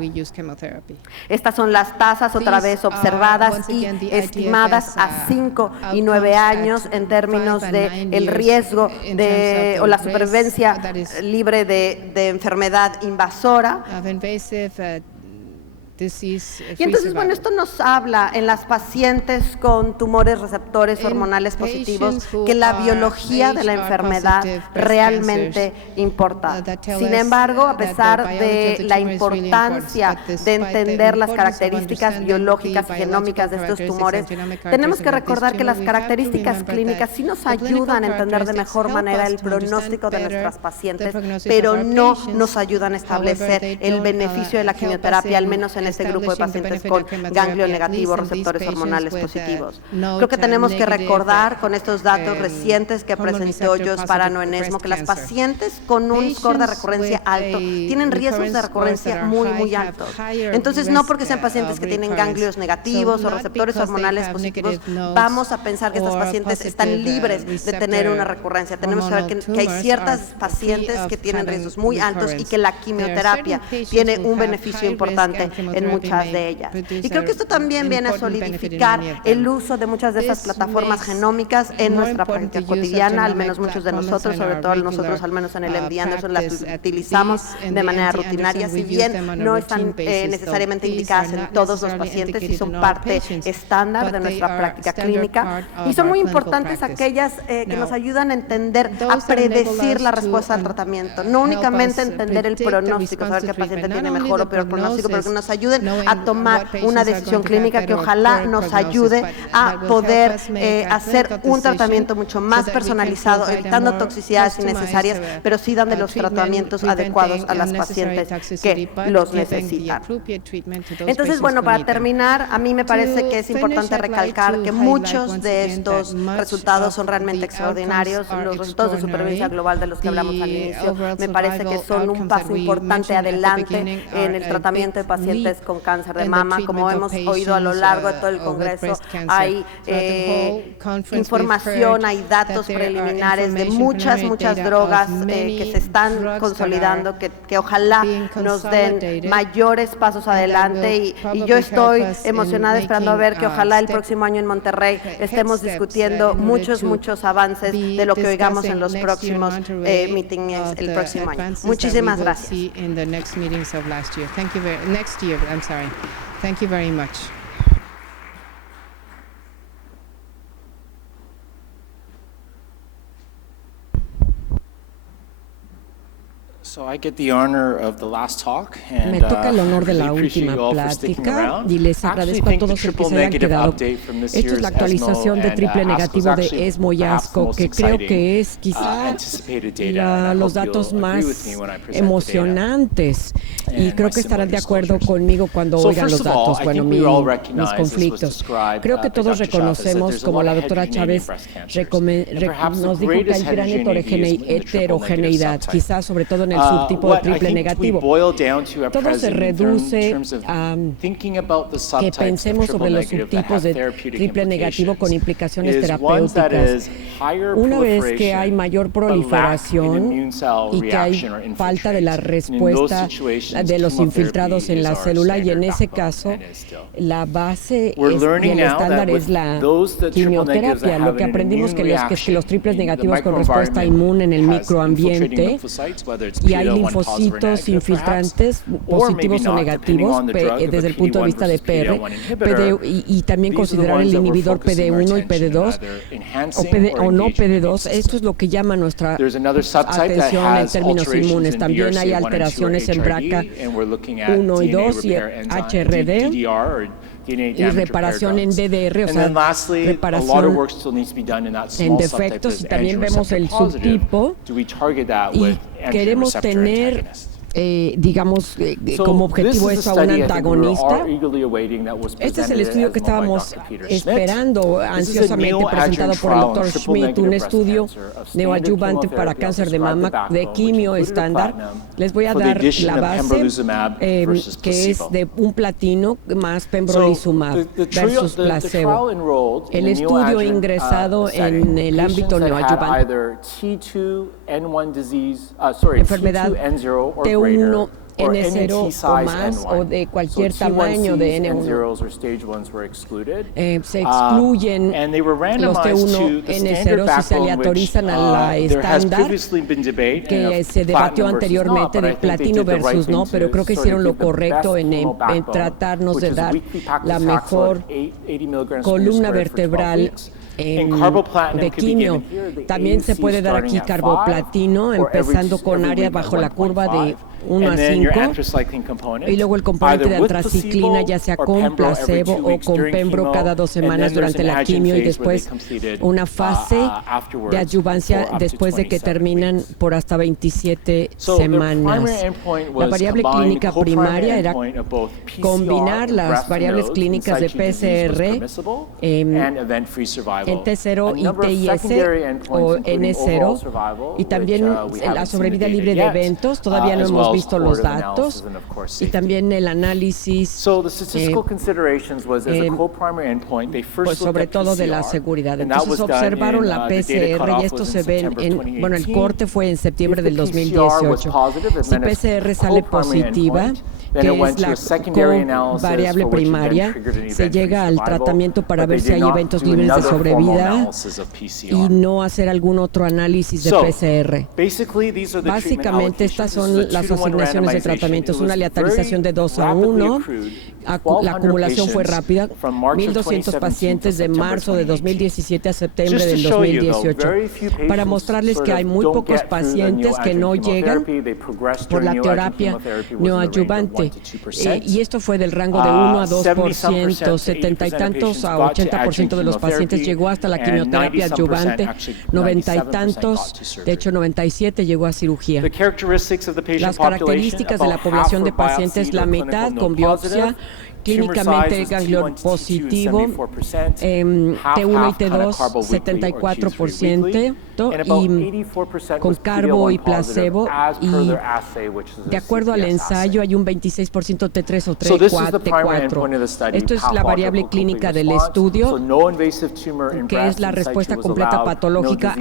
Estas son las tasas otra vez observadas y estimadas a 5 y 9 años en términos de el riesgo o la supervivencia libre de enfermedad invasora. Y entonces, bueno, esto nos habla en las pacientes con tumores receptores hormonales positivos que la biología de la enfermedad realmente importa. Sin embargo, a pesar de la importancia de entender las características biológicas y genómicas de estos tumores, tenemos que recordar que las características clínicas sí nos ayudan a entender de mejor manera el pronóstico de nuestras pacientes, pero no nos ayudan a establecer el beneficio de la quimioterapia, al menos en este grupo de pacientes con ganglio negativo, receptores hormonales positivos. Creo que tenemos que recordar con estos datos recientes que presentó Joe Sparano en ESMO que las pacientes con un score de recurrencia alto tienen riesgos de recurrencia muy altos. Entonces, no porque sean pacientes que tienen ganglios negativos o receptores hormonales positivos, vamos a pensar que estas pacientes están libres de tener una recurrencia. Tenemos que ver que hay ciertas pacientes que tienen riesgos muy altos y que la quimioterapia tiene un beneficio importante en muchas de ellas. Y creo que esto también viene a solidificar el uso de muchas de estas plataformas genómicas en nuestra práctica cotidiana, al menos muchos de nosotros, sobre todo nosotros, al menos en el MD Anderson, las utilizamos de manera rutinaria, si bien no están necesariamente indicadas en todos los pacientes y son parte estándar de nuestra práctica clínica. Y son muy importantes aquellas que nos ayudan a entender, a predecir la respuesta al tratamiento, no únicamente entender el pronóstico, saber que el paciente tiene mejor o peor pronóstico, pero que nos ayuden a tomar una decisión clínica que ojalá nos ayude a poder hacer un tratamiento mucho más personalizado, evitando toxicidades innecesarias, pero sí dando los tratamientos adecuados a las pacientes que los necesitan. Entonces, bueno, para terminar, a mí me parece que es importante recalcar que muchos de estos resultados son realmente extraordinarios. Los resultados de supervivencia global de los que hablamos al inicio me parece que son un paso importante adelante en el tratamiento de pacientes con cáncer de mama. Como hemos oído a lo largo de todo el Congreso, hay información, hay datos preliminares de muchas drogas que se están consolidando, que ojalá nos den mayores pasos adelante y yo estoy emocionada esperando a ver que ojalá el próximo año en Monterrey estemos discutiendo muchos avances de lo que oigamos en los próximos meetings el próximo año. Muchísimas gracias. Thank you very much. Me toca el honor de la última plática y les agradezco a todos los que se hayan quedado. Esto es la actualización de triple negativo de ESMO y ASCO, que creo que es quizá los datos más emocionantes. Y creo que estarán de acuerdo conmigo cuando oigan los datos, bueno, mis conflictos. Creo que todos reconocemos, como la doctora Chávez nos dijo, que hay gran heterogeneidad, quizás sobre todo en el subtipo de triple negativo. Todo se reduce a que pensemos sobre los subtipos de triple negativo con implicaciones terapéuticas. Una vez que hay mayor proliferación y que hay falta de la respuesta de los infiltrados en la célula, y en ese caso la base y el estándar es la quimioterapia. Lo que aprendimos que los triples negativos con respuesta inmune en el microambiente y hay linfocitos infiltrantes positivos o negativos desde el punto de vista de PR, y también considerar el inhibidor PD1 y PD2 o no PD2. Esto es lo que llama nuestra atención en términos inmunes. También hay alteraciones en BRCA1 y 2 y HRD y reparación en DDR, o sea, reparación en defectos, y también vemos el subtipo y queremos tener digamos, como objetivo eso a un antagonista. Este es el estudio que estábamos esperando ansiosamente, presentado por el Dr. Schmidt, un estudio neoadyuvante para cáncer de mama de quimio estándar. Les voy a dar la base, que es de un platino más pembrolizumab versus placebo. El estudio ingresado en el ámbito neoadyuvante, enfermedad T1, N0 o más, o de cualquier tamaño de N1. Se excluyen los T1, N0 si se aleatorizan a la estándar, que se debatió anteriormente de platino versus no, pero creo que hicieron lo correcto en tratarnos de dar la mejor columna vertebral de quimio. También se puede dar aquí carboplatino, empezando con área bajo la curva de 1 a 5, y luego el componente de antraciclina, ya sea con placebo o con pembro cada 2 semanas durante la quimio, y después una fase de adyuvancia después de que terminan por hasta 27 semanas. La variable clínica primaria era combinar las variables clínicas de PCR en T0 y TIS o N0, y también la sobrevida libre de eventos. Todavía no hemos visto los datos, y también el análisis pues sobre todo de la seguridad. Entonces observaron la PCR, y esto se ve bueno, el corte fue en septiembre del 2018. Si PCR sale positiva, que es la variable primaria, se llega al tratamiento para ver si hay eventos libres de sobrevida y no hacer algún otro análisis de PCR. Básicamente estas son las asignaciones de tratamiento. Es una aleatorización de 2 a 1. La acumulación fue rápida, 1,200 pacientes de marzo de 2017 a septiembre del 2018, para mostrarles que hay muy pocos pacientes que no llegan por la terapia neoadyuvante. Y esto fue del rango de 1 a 2%, 70 y tantos a 80% de los pacientes llegó hasta la quimioterapia adyuvante, 90 y tantos, de hecho 97 llegó a cirugía. Las características de la población de pacientes, la mitad con biopsia, clínicamente ganglión positivo, T1 y T2 74%, y con carbo y placebo, y de acuerdo al ensayo hay un 26% T3 o T4. Esto es la variable clínica del estudio, que es la respuesta completa patológica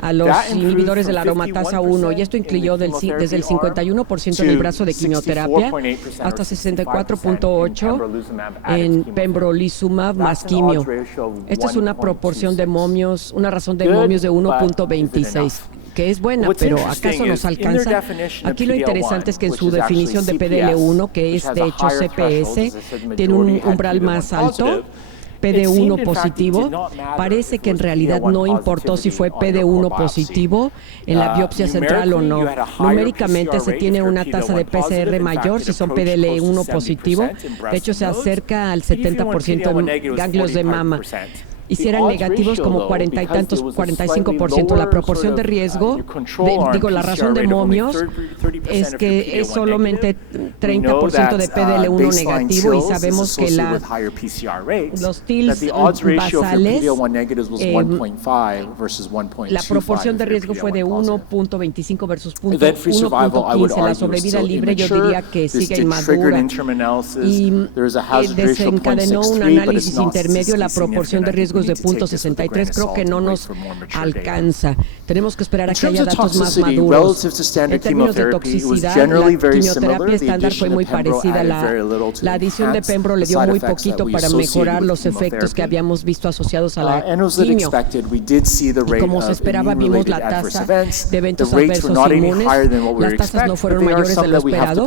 a los inhibidores de la aromatasa 1, y esto incluyó desde el 51% del brazo de quimioterapia hasta 64.8% en pembrolizumab más quimio. Esta es una proporción de momios, una razón de momios de 1.26, que es buena, pero ¿acaso nos alcanza? Aquí lo interesante es que en su definición de PDL1, que es de hecho CPS, tiene un umbral más alto, PD1 positivo. Parece que en realidad no importó si fue PD1 positivo en la biopsia central o no. Numéricamente se tiene una tasa de PCR mayor si son PDL1 positivo. De hecho, se acerca al 70% en ganglios de mama. Y si eran negativos como 40 y tantos, 45%. La proporción de riesgo, la razón de momios es que es solamente 30% de PDL1 negativo, y sabemos que los TILs basales, la proporción de riesgo fue de 1.25 versus 1.15. La sobrevida libre yo diría que sigue inmadura, y desencadenó un análisis intermedio. La proporción de riesgo de 0.63, creo que no nos alcanza. Tenemos que esperar a que haya datos más maduros. En términos de toxicidad, la quimioterapia estándar tratar fue muy parecida. La adición de Pembro le dio muy poquito para mejorar los efectos que habíamos visto asociados a la quimio. Y como se esperaba, vimos la tasa de eventos adversos inmunes. Las tasas no fueron mayores de lo esperado,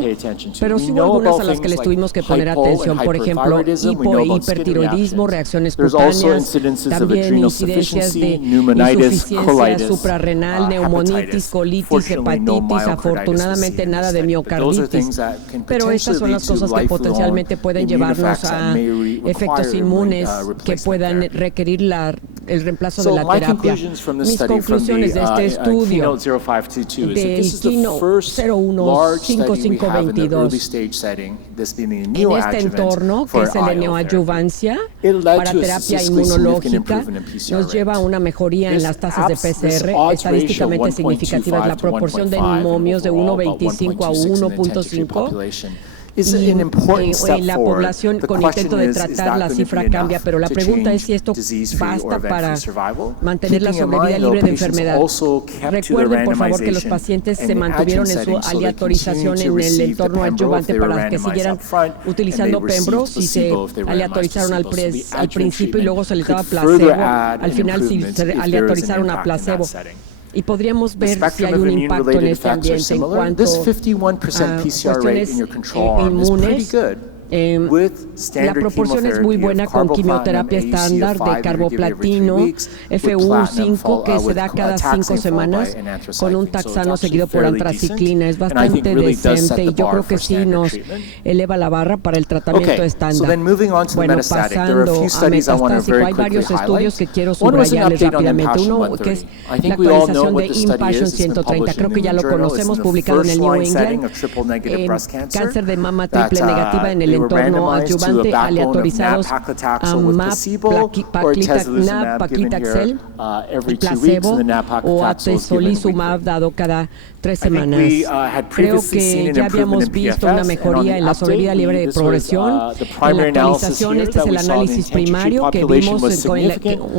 pero sí hubo algunas a las que les tuvimos que poner atención. Por ejemplo, hipo e hipertiroidismo, reacciones cutáneas, también incidencias de insuficiencia suprarrenal, neumonitis, colitis, hepatitis, afortunadamente nada de miocarditis. Pero estas son las cosas que potencialmente pueden llevarnos a efectos inmunes que puedan requerir el reemplazo de la terapia. Mis conclusiones de este estudio del Keynote 015522 en este entorno, que es el de neoadyuvancia para terapia inmunológica, nos lleva a una mejoría en las tasas de PCR estadísticamente significativas. La proporción de momios de 1.25 a 1.5 y en la población con intento de tratar la cifra cambia, pero la pregunta es si esto basta para mantener la sobrevida libre de enfermedad. Recuerden, por favor, que los pacientes se mantuvieron en su aleatorización en el entorno adyuvante para que siguieran utilizando Pembro, si se aleatorizaron al principio y luego se les daba placebo, al final se aleatorizaron a placebo. Y podríamos ver si hay un impacto en este ambiente en cuanto a cuestiones inmunes. La proporción es muy buena con quimioterapia estándar de carboplatino, FU5, que se da cada 5 semanas, con un taxano seguido por antraciclina. Es bastante decente y yo creo que sí nos eleva la barra para el tratamiento estándar. Bueno, pasando a metastásico, hay varios estudios que quiero subrayarles rápidamente. Uno que es la actualización de Impassion 130, creo que ya lo conocemos, publicado en el New England. Cáncer de mama triple negativa en el entorno adyuvante, aleatorizados a MAP, paclitaxel, placebo o atezolizumab dado cada 3 semanas. Creo que ya habíamos visto una mejoría en la sobrevida libre de progresión. En la actualización, este es el análisis primario que vimos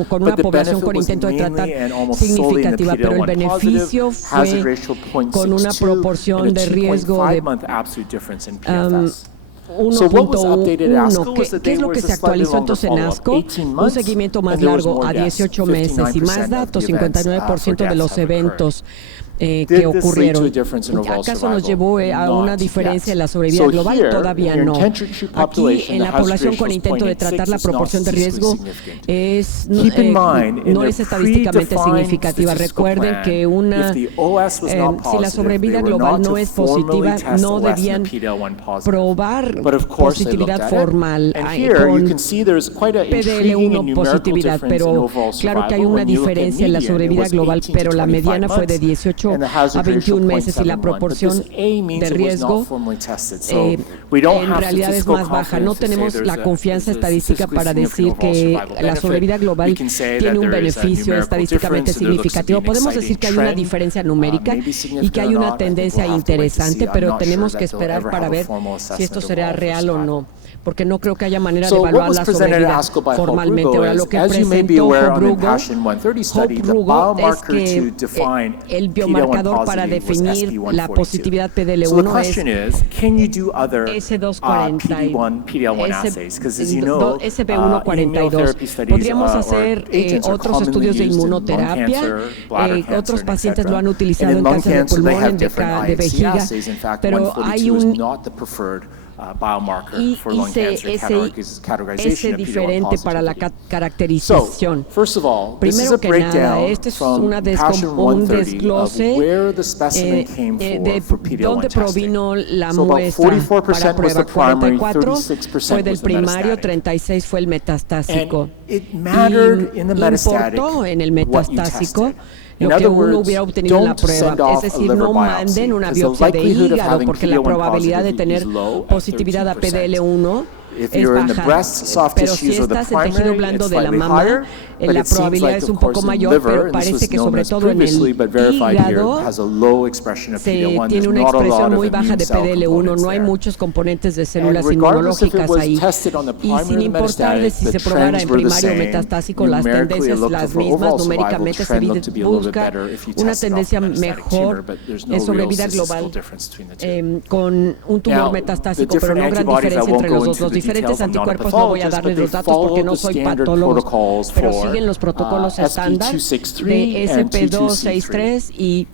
con una población con intento de tratar significativa, pero el beneficio fue con una proporción de riesgo de 1.1. ¿Qué es lo que se actualizó entonces en ASCO? Un seguimiento más largo a 18 meses y más datos, 59% de los eventos que ocurrieron. ¿Acaso nos llevó a una diferencia en la sobrevida global? Todavía no. Aquí, en la población con intento de tratar, la proporción de riesgo no es estadísticamente significativa. Recuerden que si la sobrevida global no es positiva, no debían probar positividad formal con PDL1 positividad, pero claro que hay una diferencia en la sobrevida global, pero la mediana fue de 18 a 21 meses y la proporción de riesgo en realidad es más baja. No tenemos la confianza estadística para decir que la sobrevida global tiene un beneficio estadísticamente significativo. Podemos decir que hay una diferencia numérica y que hay una tendencia interesante, pero tenemos que esperar para ver si esto será real o no, porque no creo que haya manera de evaluar la sobrevida formalmente. Ahora, lo que presentó Hope Rugo es que el biomarcador para definir la positividad PDL1 es SB142. Podríamos hacer otros estudios de inmunoterapia. Otros pacientes lo han utilizado en cáncer de pulmón, de vejiga, pero hay un IC diferente para la caracterización. Primero que nada, este es un desglose de dónde provino la muestra para prueba. 44 fue del primario, 36 fue el metastásico. Importó en el metastásico lo que uno hubiera obtenido en la prueba. Es decir, no manden una biopsia de hígado, porque la probabilidad de tener positividad a PDL1 es baja, pero si estás en tejido blando de la mama, la probabilidad es un poco mayor, pero parece que sobre todo en el hígado tiene una expresión muy baja de PDL1, no hay muchos componentes de células inmunológicas ahí. Y sin importar si se probara en primario o metastásico, las tendencias las mismas, numéricamente se busca una tendencia mejor en sobrevida global con un tumor metastásico, pero no gran diferencia entre los dos. Los diferentes anticuerpos, no voy a darles los datos porque no soy patólogo, pero siguen los protocolos estándar de SP263 y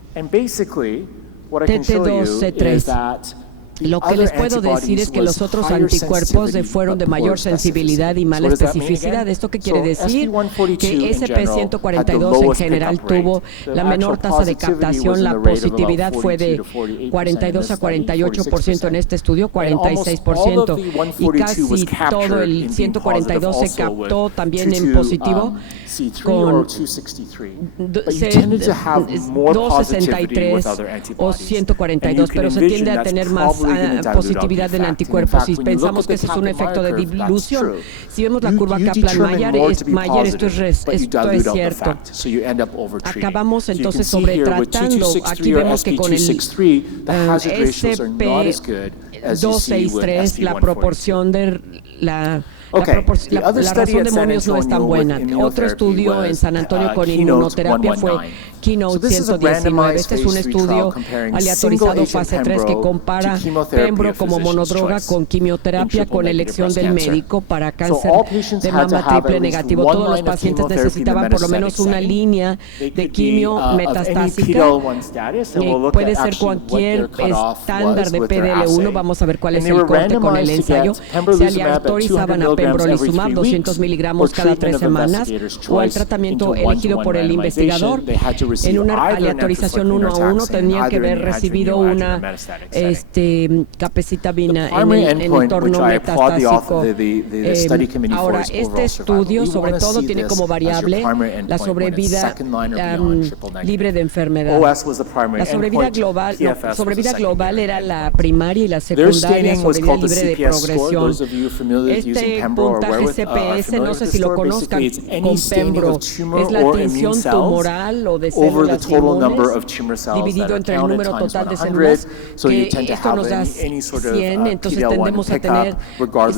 TT2C3. Lo que les puedo decir es que los otros anticuerpos fueron de mayor sensibilidad y mala especificidad. ¿Esto qué quiere decir? Que SP142 en general tuvo la menor tasa de captación, la positividad fue de 42 a 48% en este estudio, 46%, y casi todo el 142 se captó también en positivo con 263 o 142, pero se tiende a tener más positividad en anticuerpos y pensamos que ese es un efecto de dilución. Si vemos la curva Kaplan-Meier, esto es cierto. Acabamos entonces sobretratando. Aquí vemos que con el SP263 la proporción de la razón de momios no es tan buena. Otro estudio en San Antonio con inmunoterapia fue Keynote 119. Este es un estudio aleatorizado fase 3 que compara Pembro como monodroga con quimioterapia con elección del médico para cáncer de mama triple negativo. Todos los pacientes necesitaban por lo menos una línea de quimio metastásica. Puede ser cualquier estándar de PDL1. Vamos a ver cuál es el corte con el ensayo. Se aleatorizaban a pembrolizumab 200 miligramos cada 3 semanas o al tratamiento elegido por el investigador. En una aleatorización 1 a 1 tenía que haber recibido una capecitabina en el entorno metastásico. Ahora, este estudio sobre todo tiene como variable la sobrevida libre de enfermedad. La sobrevida global era la primaria y la secundaria sobrevida libre de progresión. Este puntaje CPS, no sé si lo conozcan, con Pembro, es la tinción tumoral o de células inmunes dividido entre el número total de células, que esto nos da 100, entonces tendemos a tener,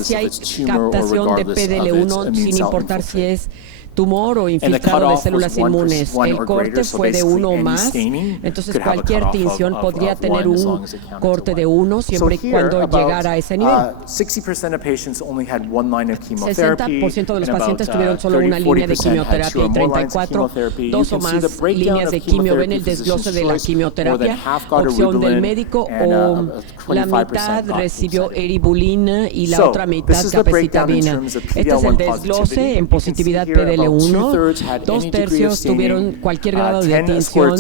si hay captación de PDL1, sin importar si es tumor o infiltrado de células inmunes. El corte fue de 1 o más, entonces cualquier tinción podría tener un corte de 1 siempre y cuando llegara a ese nivel. 60% de los pacientes tuvieron solo una línea de quimioterapia y 34, 2 o más líneas de quimio. Ven el desglose de la quimioterapia, opción del médico, o la mitad recibió eribulina y la otra mitad capecitabina. Este es el desglose en positividad PDL1. 2 tercios tuvieron cualquier grado de tinción,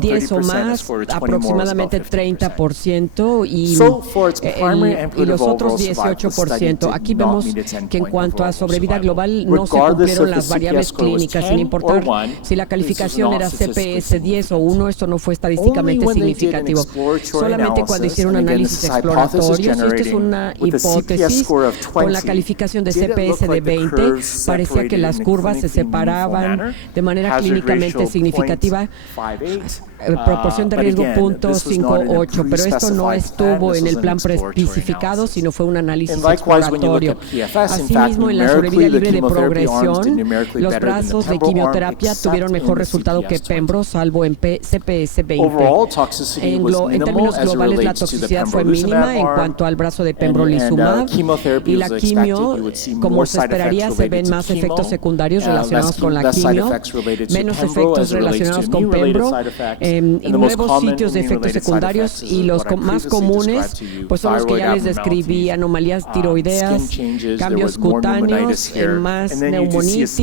10 o más, aproximadamente 30%, y los otros 18%. Aquí vemos que en cuanto a sobrevida global no se cumplieron las variables clínicas, sin importar si la calificación era CPS 10 o 1, esto no fue estadísticamente significativo. Solamente cuando hicieron análisis exploratorios, y esto es una hipótesis, con la calificación de CPS de 20, parecía que las curvas se separaban de manera clínicamente significativa, proporción de riesgo 0.58, pero esto no estuvo en el plan preespecificado, sino fue un análisis exploratorio. Asimismo, en la sobrevida libre de progresión, los brazos de quimioterapia tuvieron mejor resultado que Pembro, salvo en CPS 20. En términos globales, la toxicidad fue mínima en cuanto al brazo de pembrolizumab, y la quimio, como se esperaría, se ven más efectos secundarios relacionados con la quimio, menos efectos relacionados con Pembro, nuevos sitios de efectos secundarios, y los más comunes pues son los que ya les describí: anomalías tiroideas, cambios cutáneos, más neumonitis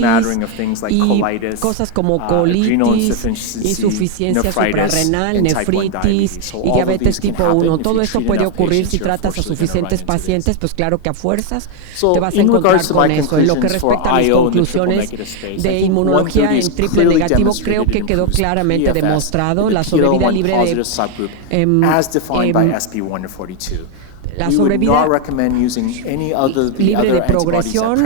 y cosas como colitis, insuficiencia suprarrenal, nefritis y diabetes tipo 1. Todo esto puede ocurrir si tratas a suficientes pacientes, pues claro que a fuerzas te vas a encontrar con eso. En lo que respecta a mis conclusiones de inmunología en triple negativo, creo que quedó claramente demostrado la sobrevida libre de la sobrevida libre de progresión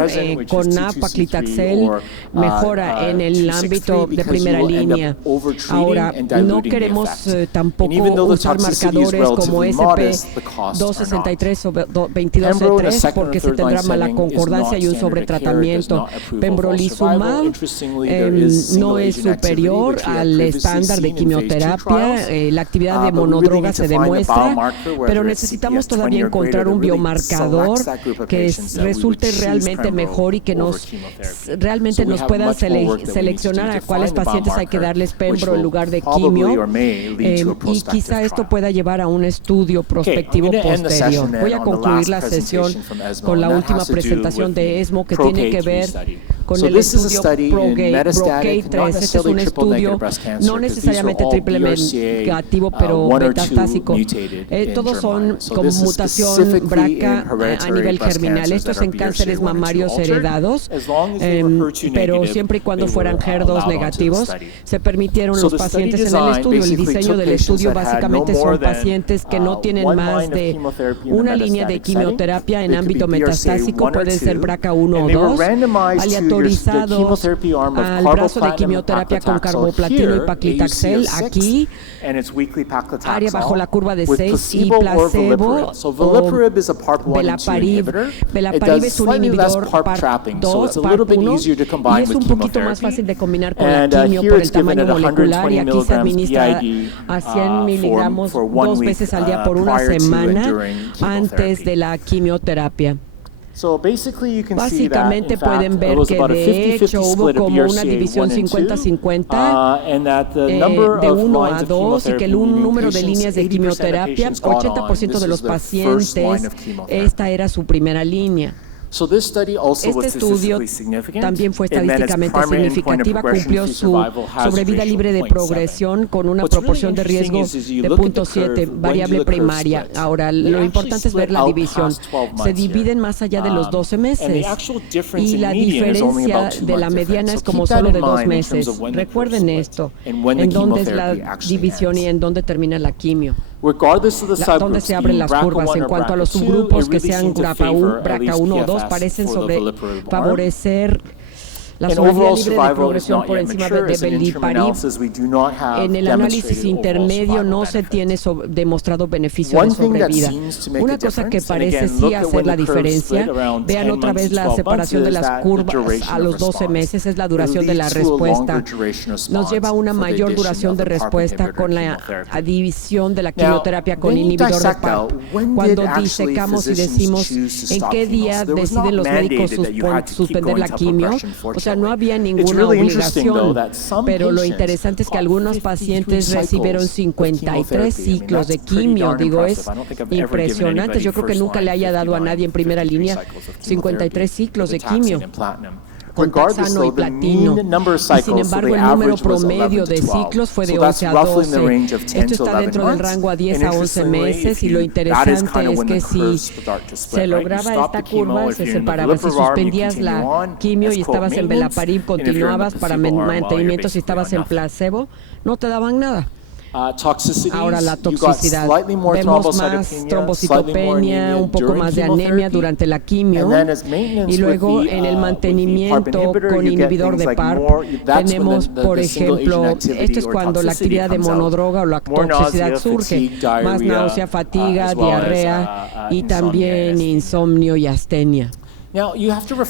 con paclitaxel mejora en el ámbito de primera línea. Ahora, no queremos tampoco usar marcadores como SP263 o 22C3 porque se tendrá mala concordancia y un sobretratamiento. Pembrolizumab no es superior al estándar de quimioterapia. La actividad de monodroga se demuestra, pero necesitamos todavía encontrar un biomarcador que resulte realmente mejor y que realmente nos pueda seleccionar a cuáles pacientes hay que darles pembro en lugar de quimio, y quizá esto pueda llevar a un estudio prospectivo posterior. Voy a concluir la sesión con la última presentación de ESMO que tiene que ver con el estudio PROGATE-3. Este es un estudio no necesariamente triple negativo, pero metastásico. Todos son con mutación BRCA a nivel germinal. Esto es en cánceres mamarios heredados, pero siempre y cuando fueran HER2 negativos, se permitieron los pacientes en el estudio. El diseño del estudio básicamente son pacientes que no tienen más de una línea de quimioterapia en ámbito metastásico, pueden ser BRCA 1 o 2, aleatorizados al brazo de quimioterapia con carboplatino y paclitaxel aquí, área bajo la curva de 6 y placebo o velaparib. Velaparib es un inhibidor PARP2, PARP1 y es un poquito más fácil de combinar con la quimio por el tamaño molecular, y aquí se administra a 100 miligramos 2 veces al día por una semana antes de la quimioterapia. Básicamente pueden ver que de hecho hubo como una división 50-50 de 1 a 2 y que el número de líneas de quimioterapia, 80% de los pacientes, esta era su primera línea. Este estudio también fue estadísticamente significativa, cumplió su sobrevida libre de progresión con una proporción de riesgo de 0.7, variable primaria. Ahora, lo importante es ver la división. Se dividen más allá de los 12 meses y la diferencia de la mediana es como solo de 2 meses. Recuerden esto, en dónde es la división y en dónde termina la quimio. Donde se abren las curvas. En cuanto a los subgrupos que sean BRCA1 o 2, parecen favorecer la sobrevida libre de progresión por encima de veliparib. En el análisis intermedio no se tiene demostrado beneficio de sobrevida. Una cosa que parece sí hacer la diferencia, vean otra vez la separación de las curvas a los 12 meses, es la duración de la respuesta. Nos lleva a una mayor duración de respuesta con la adición de la quimioterapia con inhibidor de PARP. Cuando disecamos y decimos en qué día deciden los médicos suspender la quimio, o sea, no había ninguna obligación, pero lo interesante es que algunos pacientes recibieron 53 ciclos de quimio. Digo, es impresionante. Yo creo que nunca le haya dado a nadie en primera línea 53 ciclos de quimio con taxano y platino. Y sin embargo, el número promedio de ciclos fue de 11 a 12. Esto está dentro del rango a 10 a 11 meses, y lo interesante es que si se lograba esta curva, se separaba. Si suspendías la quimio y estabas en velaparib, continuabas para mantenimiento. Si estabas en placebo, no te daban nada. Ahora, la toxicidad. Vemos más trombocitopenia, un poco más de anemia durante la quimio, y luego en el mantenimiento con inhibidor de PARP tenemos, por ejemplo, esto es cuando la actividad de monodroga o la toxicidad surge, más náusea, fatiga, diarrea y también insomnio y astenia.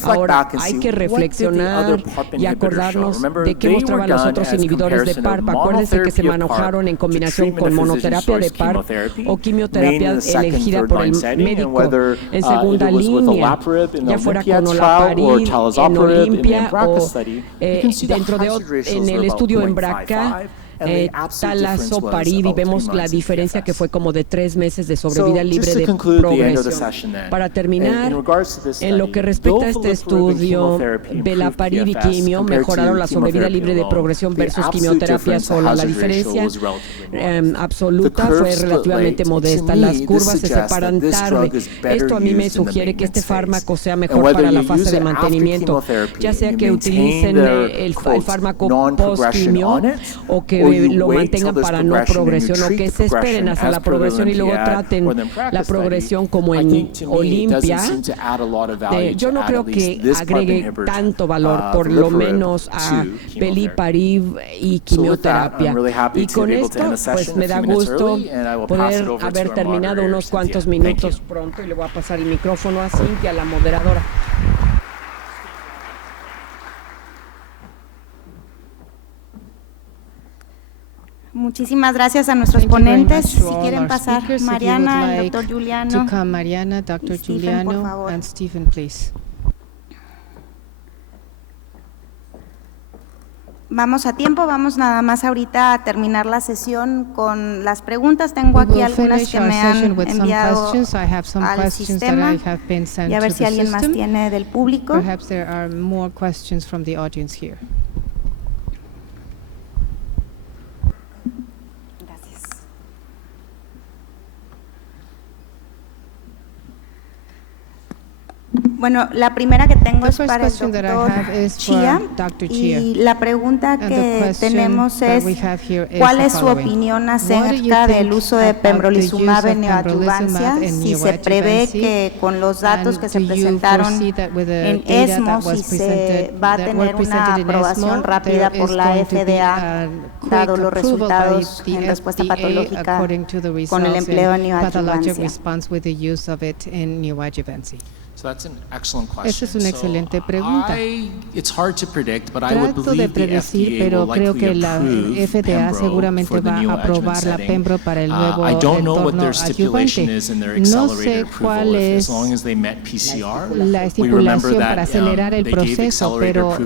Ahora, hay que reflexionar y acordarnos de qué mostraban los otros inhibidores de PARP. Acuérdense que se manejaron en combinación con monoterapia de PARP o quimioterapia elegida por el médico en segunda línea, ya fuera con olaparib, en Olimpia o en el estudio en BRCA. Talazoparib, y vemos la diferencia que fue como de 3 meses de sobrevida libre de progresión. Para terminar, en lo que respecta a este estudio, velaparib y quimio mejoraron la sobrevida libre de progresión versus quimioterapia sola. La diferencia absoluta fue relativamente modesta. Las curvas se separan tarde. Esto a mí me sugiere que este fármaco sea mejor para la fase de mantenimiento, ya sea que utilicen el fármaco post-quimio o que lo mantengan para no progresión o que se esperen hasta la progresión y luego traten la progresión como en Olimpia. Yo no creo que agregue tanto valor, por lo menos a Pelipariv y quimioterapia. Y con esto, pues me da gusto poder haber terminado unos cuantos minutos pronto y le voy a pasar el micrófono a Cintia, la moderadora. Muchísimas gracias a nuestros ponentes. Si quieren pasar, Mariana, el Dr. Giuliano. Mariana, Dr. Giuliano, and Stephen, please. Vamos a tiempo, vamos nada más ahorita a terminar la sesión con las preguntas. Tengo aquí algunas que me han enviado al sistema y a ver si alguien más tiene del público. Perhaps there are more questions from the audience here. Bueno, la primera que tengo es para el doctor Chia, y la pregunta que tenemos es ¿cuál es su opinión acerca del uso de pembrolizumab en neoadjuvancia? Si se prevé que con los datos que se presentaron en ESMO, si se va a tener una aprobación rápida por la FDA, dado los resultados en respuesta patológica con el empleo en neoadjuvancia. Esa es una excelente pregunta. Trato de predecir, pero creo que la FDA seguramente va a aprobar la Pembro para el nuevo entorno adyuvante. No sé cuál es la estipulación para acelerar el proceso, pero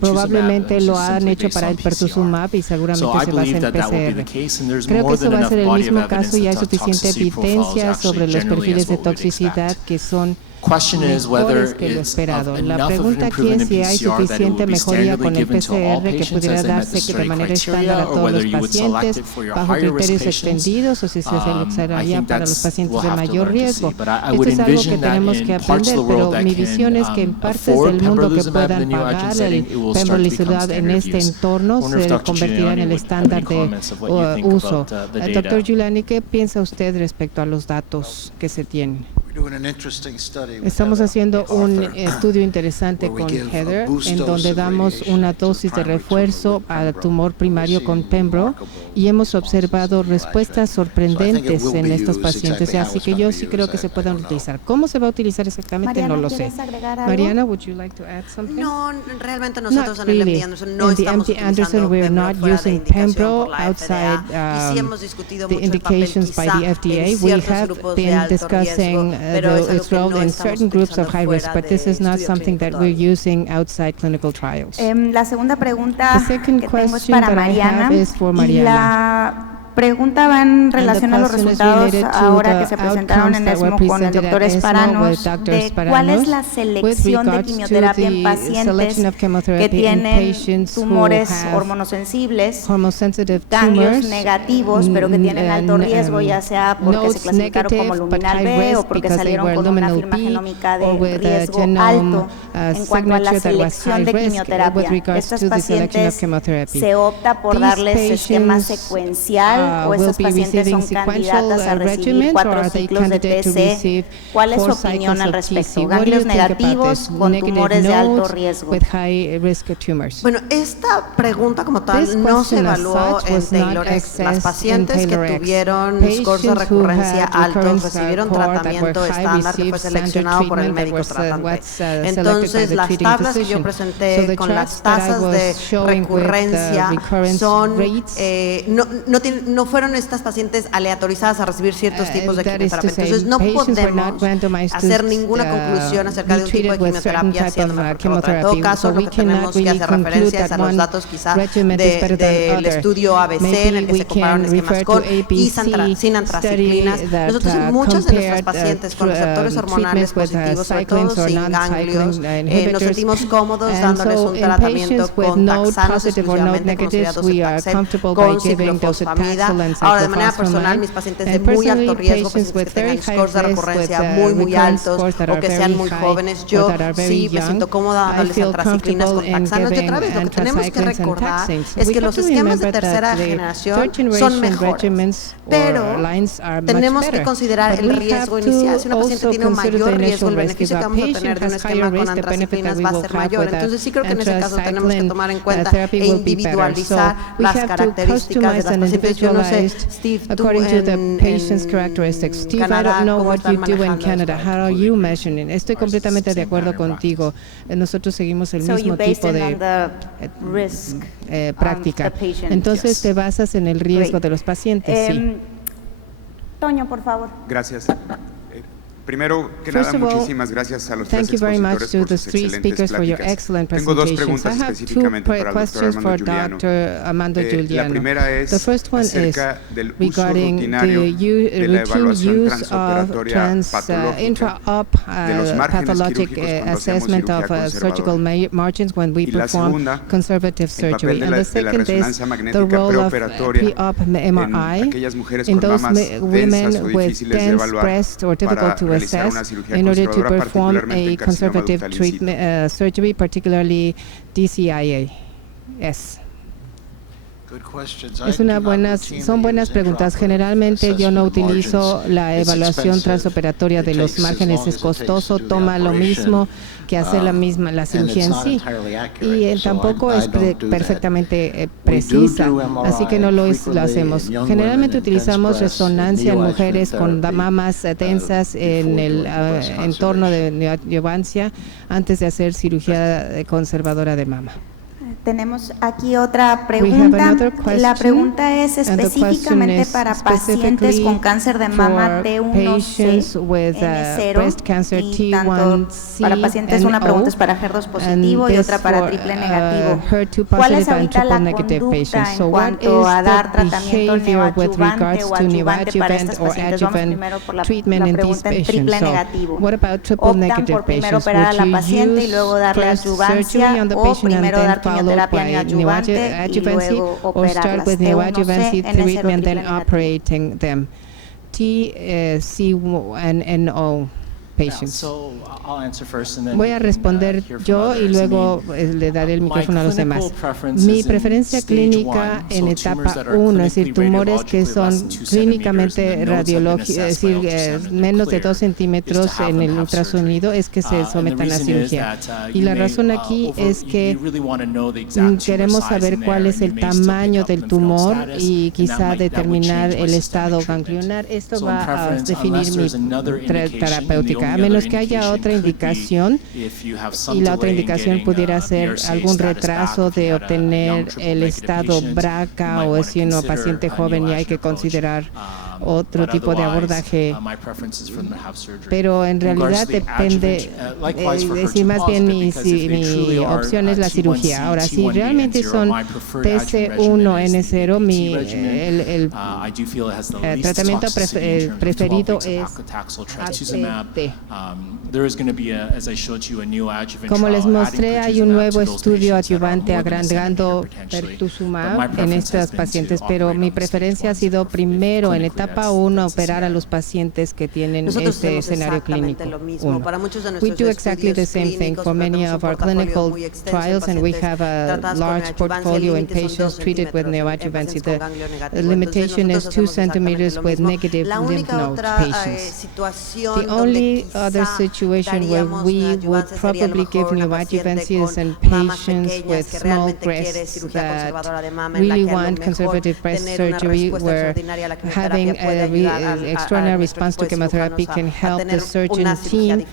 probablemente lo han hecho para el pertuzumab y seguramente se va a hacer en PCR. Creo que eso va a ser el mismo caso y hay suficiente evidencia sobre los perfiles de toxicidad que son mejores que lo esperado. La pregunta aquí es si hay suficiente mejoría con el PCR que pudiera darse de manera estándar a todos los pacientes bajo criterios extendidos o si se seleccionaría para los pacientes de mayor riesgo. Esto es algo que tenemos que aprender, pero mi visión es que en partes del mundo que puedan pagar el pembrolizumab en este entorno se convertirá en el estándar de uso. Doctor Giuliani, ¿qué piensa usted respecto a los datos que se tienen? Estamos haciendo un estudio interesante con Heather, en donde damos una dosis de refuerzo al tumor primario con Pembro y hemos observado respuestas sorprendentes en estos pacientes, así que yo sí creo que se pueden utilizar. ¿Cómo se va a utilizar exactamente? No lo sé. Mariana, would you like to add something? No, realmente nosotros en el MD Anderson no estamos utilizando Pembro fuera de indicación por la FDA, y sí hemos discutido the mucho el papel indications by quizá the FDA. en We ciertos have grupos de been alto discussing riesgo, pero es algo its que role no in estamos certain groups of high risk, utilizando but this is not fuera de something that we're estudio using outside clinical trials. La segunda pregunta The second que tengo es question para that I Mariana, have is for y Mariana. la pregunta va en relación a los resultados ahora que se presentaron en ESMO con el doctor Esparanos, de cuál es la selección de quimioterapia en pacientes que tienen tumores hormonosensibles, ganglios negativos, pero que tienen alto riesgo, ya sea porque se clasificaron como luminal B o porque salieron con una firma genómica de riesgo alto en cuanto a la selección de quimioterapia. Estos pacientes se opta por darles esquema secuencial o estos pacientes son candidatas a recibir 4 ciclos de TC. ¿Cuál es su opinión al respecto? Ganglios negativos con tumores de alto riesgo. Bueno, esta pregunta como tal no se evaluó en TAILORx. Las pacientes que tuvieron scores de recurrencia altos recibieron tratamiento estándar que fue seleccionado por el médico tratante. Entonces, las tablas que yo presenté con las tasas de recurrencia son no fueron estas pacientes aleatorizadas a recibir ciertos tipos de quimioterapia. Entonces no podemos hacer ninguna conclusión acerca de un tipo de quimioterapia siendo mejor que otra. En todo caso, lo que tenemos que hacer referencia es a los datos quizá del estudio ABC en el que se compararon esquemas con y sin antraciclinas. Nosotros en muchas de nuestras pacientes con receptores hormonales positivos, sobre todo sin ganglios, nos sentimos cómodos dándoles un tratamiento con taxanos exclusivamente considerados el Taxel, con ciclofosfamida Ahora, de manera personal, mis pacientes de muy alto riesgo, pacientes que tengan scores de recurrencia muy altos o que sean muy jóvenes, yo sí me siento cómoda dándoles antraciclinas con taxanos. Y otra vez, lo que tenemos que recordar es que los esquemas de tercera generación son mejores, pero tenemos que considerar el riesgo inicial. Si una paciente tiene un mayor riesgo, el beneficio que vamos a tener de un esquema con antraciclinas va a ser mayor. Entonces sí creo que en ese caso tenemos que tomar en cuenta e individualizar las características de las pacientes. Yo no sé, Steve, tú en Canadá, ¿cómo están manejando esto? Estoy completamente de acuerdo contigo. Nosotros seguimos el mismo tipo de práctica. Entonces te basas en el riesgo de los pacientes. Sí. Toño, por favor. Gracias. Primero que nada, muchísimas gracias a los tres expositores por sus excelentes pláticas. Tengo dos preguntas específicamente para el doctor Armando Giuliano. La primera es acerca del uso rutinario de la evaluación transoperatoria patológica de los márgenes quirúrgicos cuando hacemos cirugía conservadora. Y la segunda, el papel de la resonancia magnética preoperatoria en aquellas mujeres con mamas densas o difíciles de evaluar para in order to perform a conservative treatment, surgery, particularly DCIA. Yes. Son buenas preguntas. Generalmente yo no utilizo la evaluación transoperatoria de los márgenes, es costoso, toma lo mismo que hacer la cirugía en sí, y tampoco es perfectamente precisa, así que no lo hacemos. Generalmente utilizamos resonancia en mujeres con mamas tensas en el entorno de neoadjuvancia antes de hacer cirugía conservadora de mama. Tenemos aquí otra pregunta. La pregunta es específicamente para pacientes con cáncer de mama T1C, N0 y tanto para pacientes, una pregunta es para HER2 positivo y otra para triple negativo. ¿Cuál es ahorita la conducta en cuanto a dar tratamiento neoadjuvante o adjuvante para estas pacientes? Vamos primero por la pregunta en triple negativo. ¿Optan por primero operar a la paciente y luego darle adjuvancia o primero dar quimioterapia neoadjuvante y luego operarlas? T1C, N0 triple negativo. TCNO patients. Voy a responder yo y luego le daré el micrófono a los demás. Mi preferencia clínica en etapa 1, es decir, tumores que son clínicamente radiológicos, es decir, menos de 2 centímetros en el ultrasonido, es que se sometan a cirugía. Y la razón aquí es que queremos saber cuál es el tamaño del tumor y quizá determinar el estado ganglionar. Esto va a definir mi terapéutica. A menos que haya otra indicación, y la otra indicación pudiera ser algún retraso de obtener el estado BRCA, o si uno paciente joven y hay que considerar otro tipo de abordaje, pero en realidad depende, es decir, más bien mi opción es la cirugía. Ahora, si realmente son TC1N0, el tratamiento preferido es ATT. Como les mostré, hay un nuevo estudio adyuvante agregando pertuzumab en estos pacientes, pero mi preferencia ha sido primero en etapa 1 operar a los pacientes que tienen este escenario clínico 1. We do exactly the same thing for many of our clinical trials, and we have a large portfolio in patients treated with neoadjuvancy. The limitation is 2 centimeters with negative lymph node patients. The only other situation where we would probably give neoadjuvancy is in patients with small breasts that really want conservative breast surgery, where having extraordinary response to chemotherapy can help the surgeon team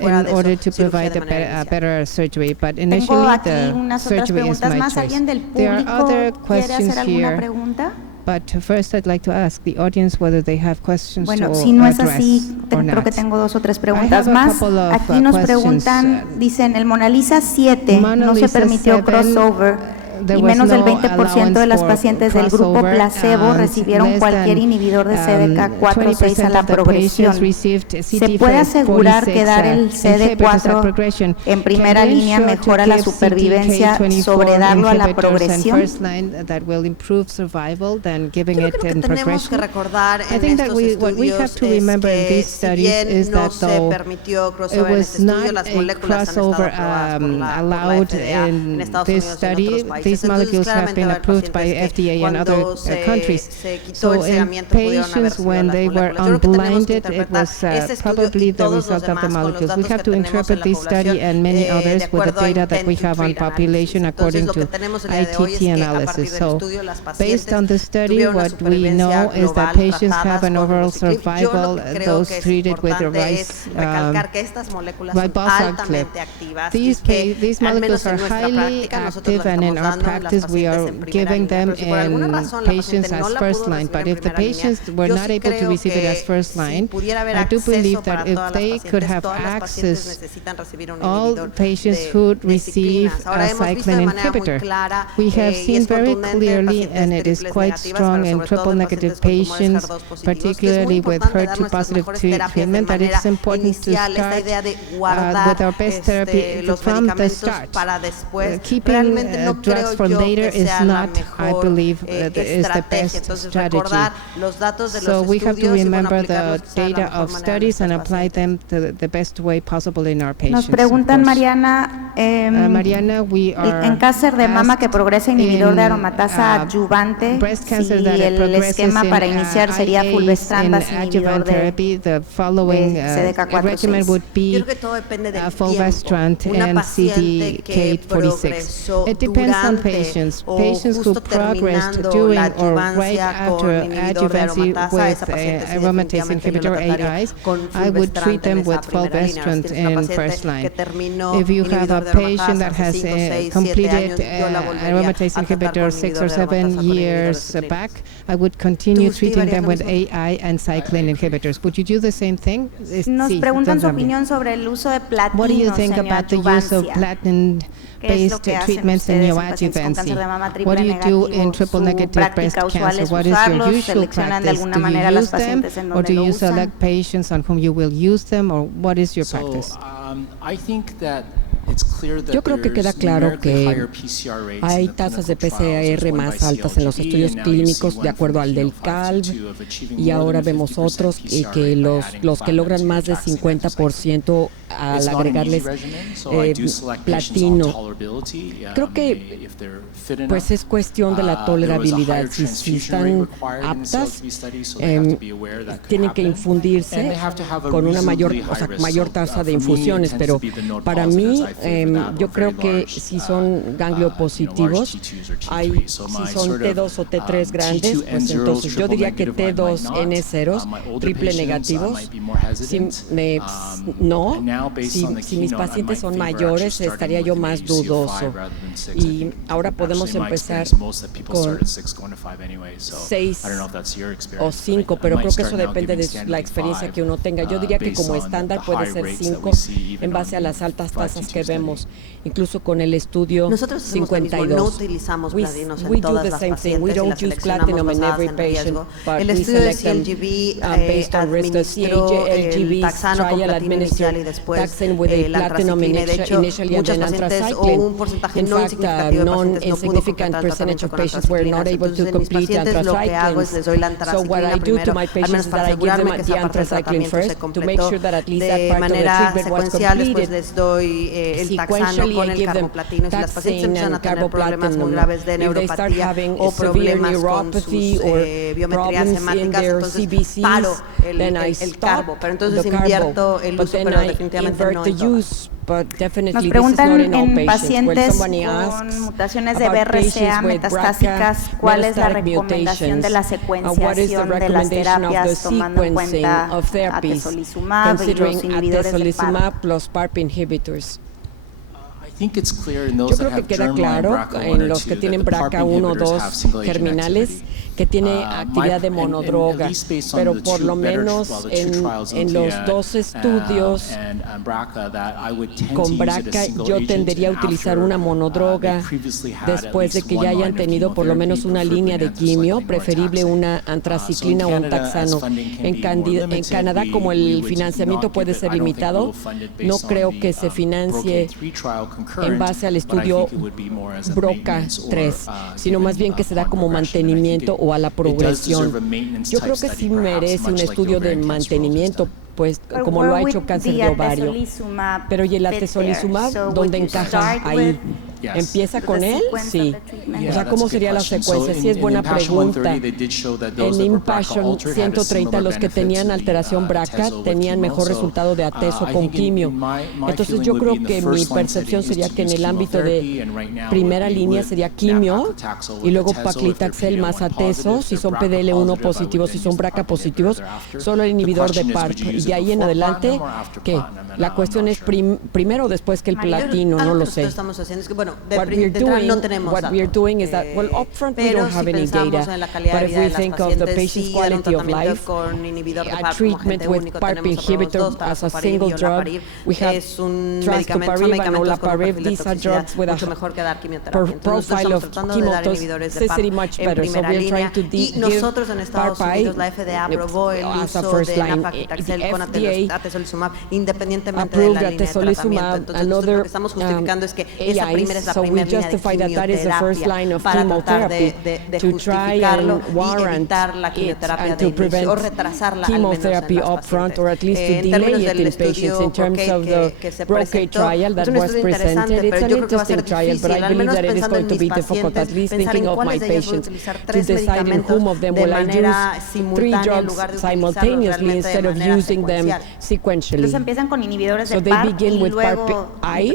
in order to provide a better surgery. But initially, the surgery is my choice. There are other questions here. But first, I'd like to ask the audience whether they have questions to address. Bueno, si no es así, creo que tengo 2 o 3 preguntas más. Aquí nos preguntan, dicen, el Mona Lisa 7 no se permitió crossover y menos del 20% de las pacientes del grupo placebo recibieron cualquier inhibidor de CDK4/6 a la progresión. ¿Se puede asegurar que dar el CD4 en primera línea mejora la supervivencia sobre darlo a la progresión? Creo que lo que tenemos que recordar en estos estudios es que si bien no se permitió crossover en este estudio, las moléculas han estado aprobadas por la FDA en Estados Unidos y en otros países. These molecules have been approved by FDA and other countries. So in patients, when they were unblinded, it was probably the result of the molecules. We have to interpret this study and many others with the data that we have on population according to ITT analysis. So based on the study, what we know is that patients have an overall survival, those treated with the ribofactor. These molecules are highly active, and in our practice we are giving them in patients as first line. But if the patients were not able to receive it as first line, I do believe that if they could have access, all patients who receive a cyclin inhibitor, we have seen very clearly, and it is quite strong in triple negative patients, particularly with HER2 positive treatment, that it's important to start with our best therapy from the start. Keeping drugs for later is not, I believe, is the best strategy. So we have to remember the data of studies and apply them to the best way possible in our patients. Nos preguntan, Mariana, we are en cáncer de mama que progresa inhibidor de aromatasa adyuvante, si el esquema para iniciar sería fulvestrant más inhibidor de CDK4/6. Yo creo que todo depende del fulvestrant and CDK46. It depends on patients. Patients who progressed during or right after adjuvancy with aromatase inhibitor AIs, I would treat them with fulvestrant in first line. If you have a patient that has completed aromatase inhibitor 6 or 7 years back, I would continue treating them with AI and cyclin inhibitors. Would you do the same thing? Nos preguntan su opinión sobre el uso de platinos. What do you think about the use of platinum-based treatments in neoadjuvancy? What do you do in triple negative breast cancer? What is your usual practice? Do you use them, or do you select patients on whom you will use them, or what is your practice? Yo creo que queda claro que hay tasas de PCR más altas en los estudios clínicos de acuerdo al del CALB, y ahora vemos otros que los que logran más de 50% al agregarles platino. Creo que pues es cuestión de la tolerabilidad. Si están aptas, tienen que infundirse con una mayor tasa de infusiones, pero para mí yo creo que si son gangliopositivos, si son T2 o T3 grandes, pues entonces yo diría que T2 N0 triple negativos. Si mis pacientes son mayores, estaría yo más dudoso. Y ahora podemos empezar con 6 o 5, pero creo que eso depende de la experiencia que uno tenga. Yo diría que como estándar puede ser 5 en base a las altas tasas que vemos, incluso con el estudio 52. No utilizamos platinos en todas las pacientes y las seleccionamos basadas en riesgo. El estudio de CLGB administró el taxano con platino inicial y después la antraciclina. De hecho, muchas pacientes o un porcentaje no significativo de pacientes no pudo completar el tratamiento con antraciclina. Entonces, en mis pacientes lo que hago es les doy la antraciclina primero, al menos para asegurarme que esa parte del tratamiento se completó de manera secuencial. Después les doy el taxano con el carboplatino. Si las pacientes empiezan a tener problemas muy graves de neuropatía o problemas con sus biometrías hemáticas, entonces paro el carbo, pero entonces invierto el uso, pero definitivamente no en todas. Nos preguntan en pacientes con mutaciones de BRCA metastásicas, ¿cuál es la recomendación de la secuenciación de las terapias tomando en cuenta atezolizumab y los inhibidores de PARP? Yo creo que queda claro en los que tienen BRCA1 o 2 germinales que tiene actividad de monodroga, pero por lo menos en los 2 estudios con BRCA yo tendería a utilizar una monodroga después de que ya hayan tenido por lo menos una línea de quimio, preferible una antraciclina o un taxano. En Canadá, como el financiamiento puede ser limitado, no creo que se financie en base al estudio BRCA3, sino más bien que se da como mantenimiento o a la progresión. Yo creo que sí merece un estudio de mantenimiento, pues como lo ha hecho cáncer de ovario. Pero ¿y el atezolizumab dónde encaja ahí? ¿Empieza con él? Sí. O sea, ¿cómo sería la secuencia? Sí, es buena pregunta. En Impassion 130, los que tenían alteración BRCA tenían mejor resultado de atezo con quimio. Entonces, yo creo que mi percepción sería que en el ámbito de primera línea sería quimio y luego paclitaxel más atezo, si son PDL1 positivos, si son BRCA positivos, solo el inhibidor de PARP. Y de ahí en adelante, ¿qué? La cuestión es primero o después que el platino, no lo sé. What we're doing is that, well, upfront we don't have any data, but if we think of the patient's quality of life, a treatment with PARP inhibitor as a single drug, we have Trastoparib and Olaparib. These are drugs with a profile of chemotoxicity much better. So we're trying to give PARP-I as a first line. The FDA approved atezolizumab, another AIs. So we justify that is the first line of chemotherapy to try and warrant it and to prevent chemotherapy upfront, or at least to delay it in patients. In terms of the Brocade trial that was presented, it's an interesting trial, but I believe that it is going to be difficult, at least thinking of my patients, to decide in whom of them will I use 3 drugs simultaneously instead of using them sequentially. So they begin with PARP-I,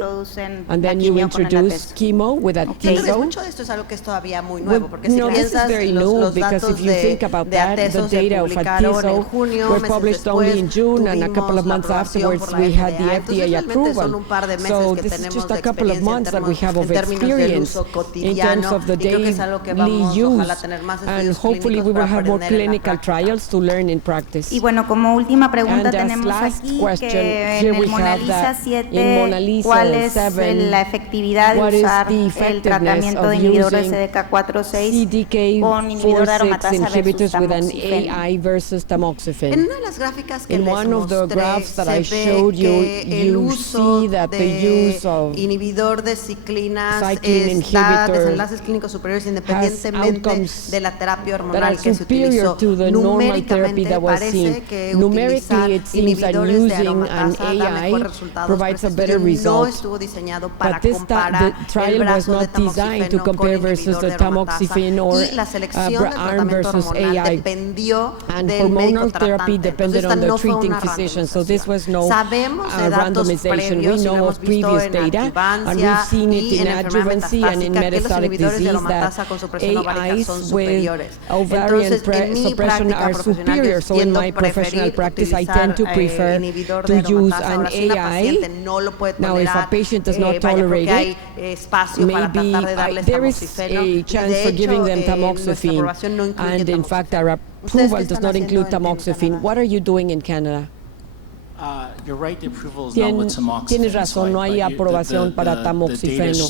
and then you introduce chemo with a TISO. Mucho de esto es algo que es todavía muy nuevo, porque si No, this is piensas very los new because if datos you think about that, the Atezo se data of publicaron en Atiso junio, were meses published only in después June, and a couple of tuvimos la months aprobación afterwards por la we had the FDA. FDA Entonces, realmente son approval. un par de meses So que this is tenemos just de a couple of experiencia months that we have of en términos del experience uso in cotidiano, terms of the y creo que es algo que vamos daily ojalá use, tener más and estudios hopefully we clínicos will para have more aprender en la clinical práctica. trials to learn in practice. Y bueno, como última pregunta And as tenemos last aquí question, que here en we el have Mona Lisa that 7, in Mona Lisa ¿cuál es 7, la efectividad what de is usar the el effectiveness tratamiento of de inhibidor de using CDK4/6 con inhibidor de CDK4/6 aromatasa versus inhibitors with an tamoxifeno? AI versus En tamoxifen? una de las gráficas que In les one of the mostré, graphs that I se showed ve you, que el you uso see that the de use of inhibidor de ciclinas cyclin está inhibitor desenlaces clínicos superiores independientemente outcomes de la terapia that hormonal are que se superior utilizó. to the normal therapy Numéricamente that was parece seen. que Numerically, utilizar it seems that inhibidores de using an aromatasa da AI mejores resultados, provides pero a este better estudio no result. estuvo diseñado para But this comparar the el trial was brazo de not designed to tamoxifeno con compare versus inhibidor the de aromatasa, tamoxifen or y la selección del arm tratamiento versus hormonal AI. dependió And del médico hormonal therapy tratante. depended Entonces, on the esta no fue treating una physician, so this was no Sabemos de datos randomization. We previos y know lo hemos of visto previous en data, and we've adjuvancia seen it y in en enfermedad adjuvancy and in metastásica que los metastatic inhibidores de disease that aromatasa con supresión ovárica AIs son with superiores. ovarian Entonces, en mi suppression práctica are profesional, yo superior. So in tiendo my a professional preferir practice, I utilizar tend to prefer inhibidor to de use aromatasa. an Ahora, si una AI. paciente no lo puede Now, if a tolerar, patient does not vaya, creo tolerate que hay it, espacio para maybe tratar de darles there is tamoxifeno. a Y chance de for giving hecho, them nuestra tamoxifen, aprobación no incluye and in fact tamoxifeno. our ¿Ustedes qué approval does están not haciendo include en tamoxifen. Canadá? What are you doing in Canada? Tienes razón, no hay aprobación para tamoxifeno,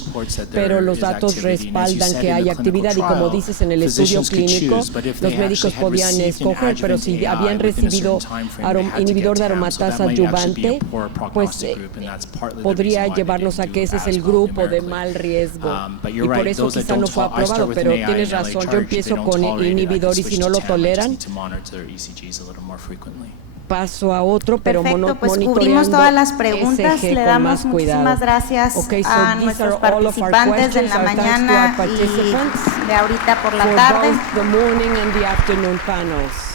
pero los datos respaldan que hay actividad y como dices en el estudio clínico, los médicos podían escoger, pero si habían recibido inhibidor de aromatasa adyuvante, pues podría llevarnos a que ese es el grupo de mal riesgo y por eso quizá no fue aprobado, pero tienes razón, yo empiezo con inhibidor y si no lo toleran, paso a otro, pero perfecto, pues cubrimos todas las preguntas. SG le damos muchísimas gracias a nuestros participantes de la mañana y de ahorita por la tarde.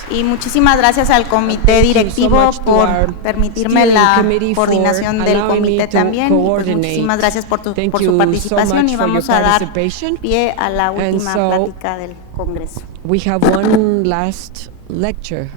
Y muchísimas gracias al comité directivo por permitirme la coordinación del comité también. Y pues muchísimas gracias por su participación y vamos a dar pie a la última plática del Congreso. We have one last lecture.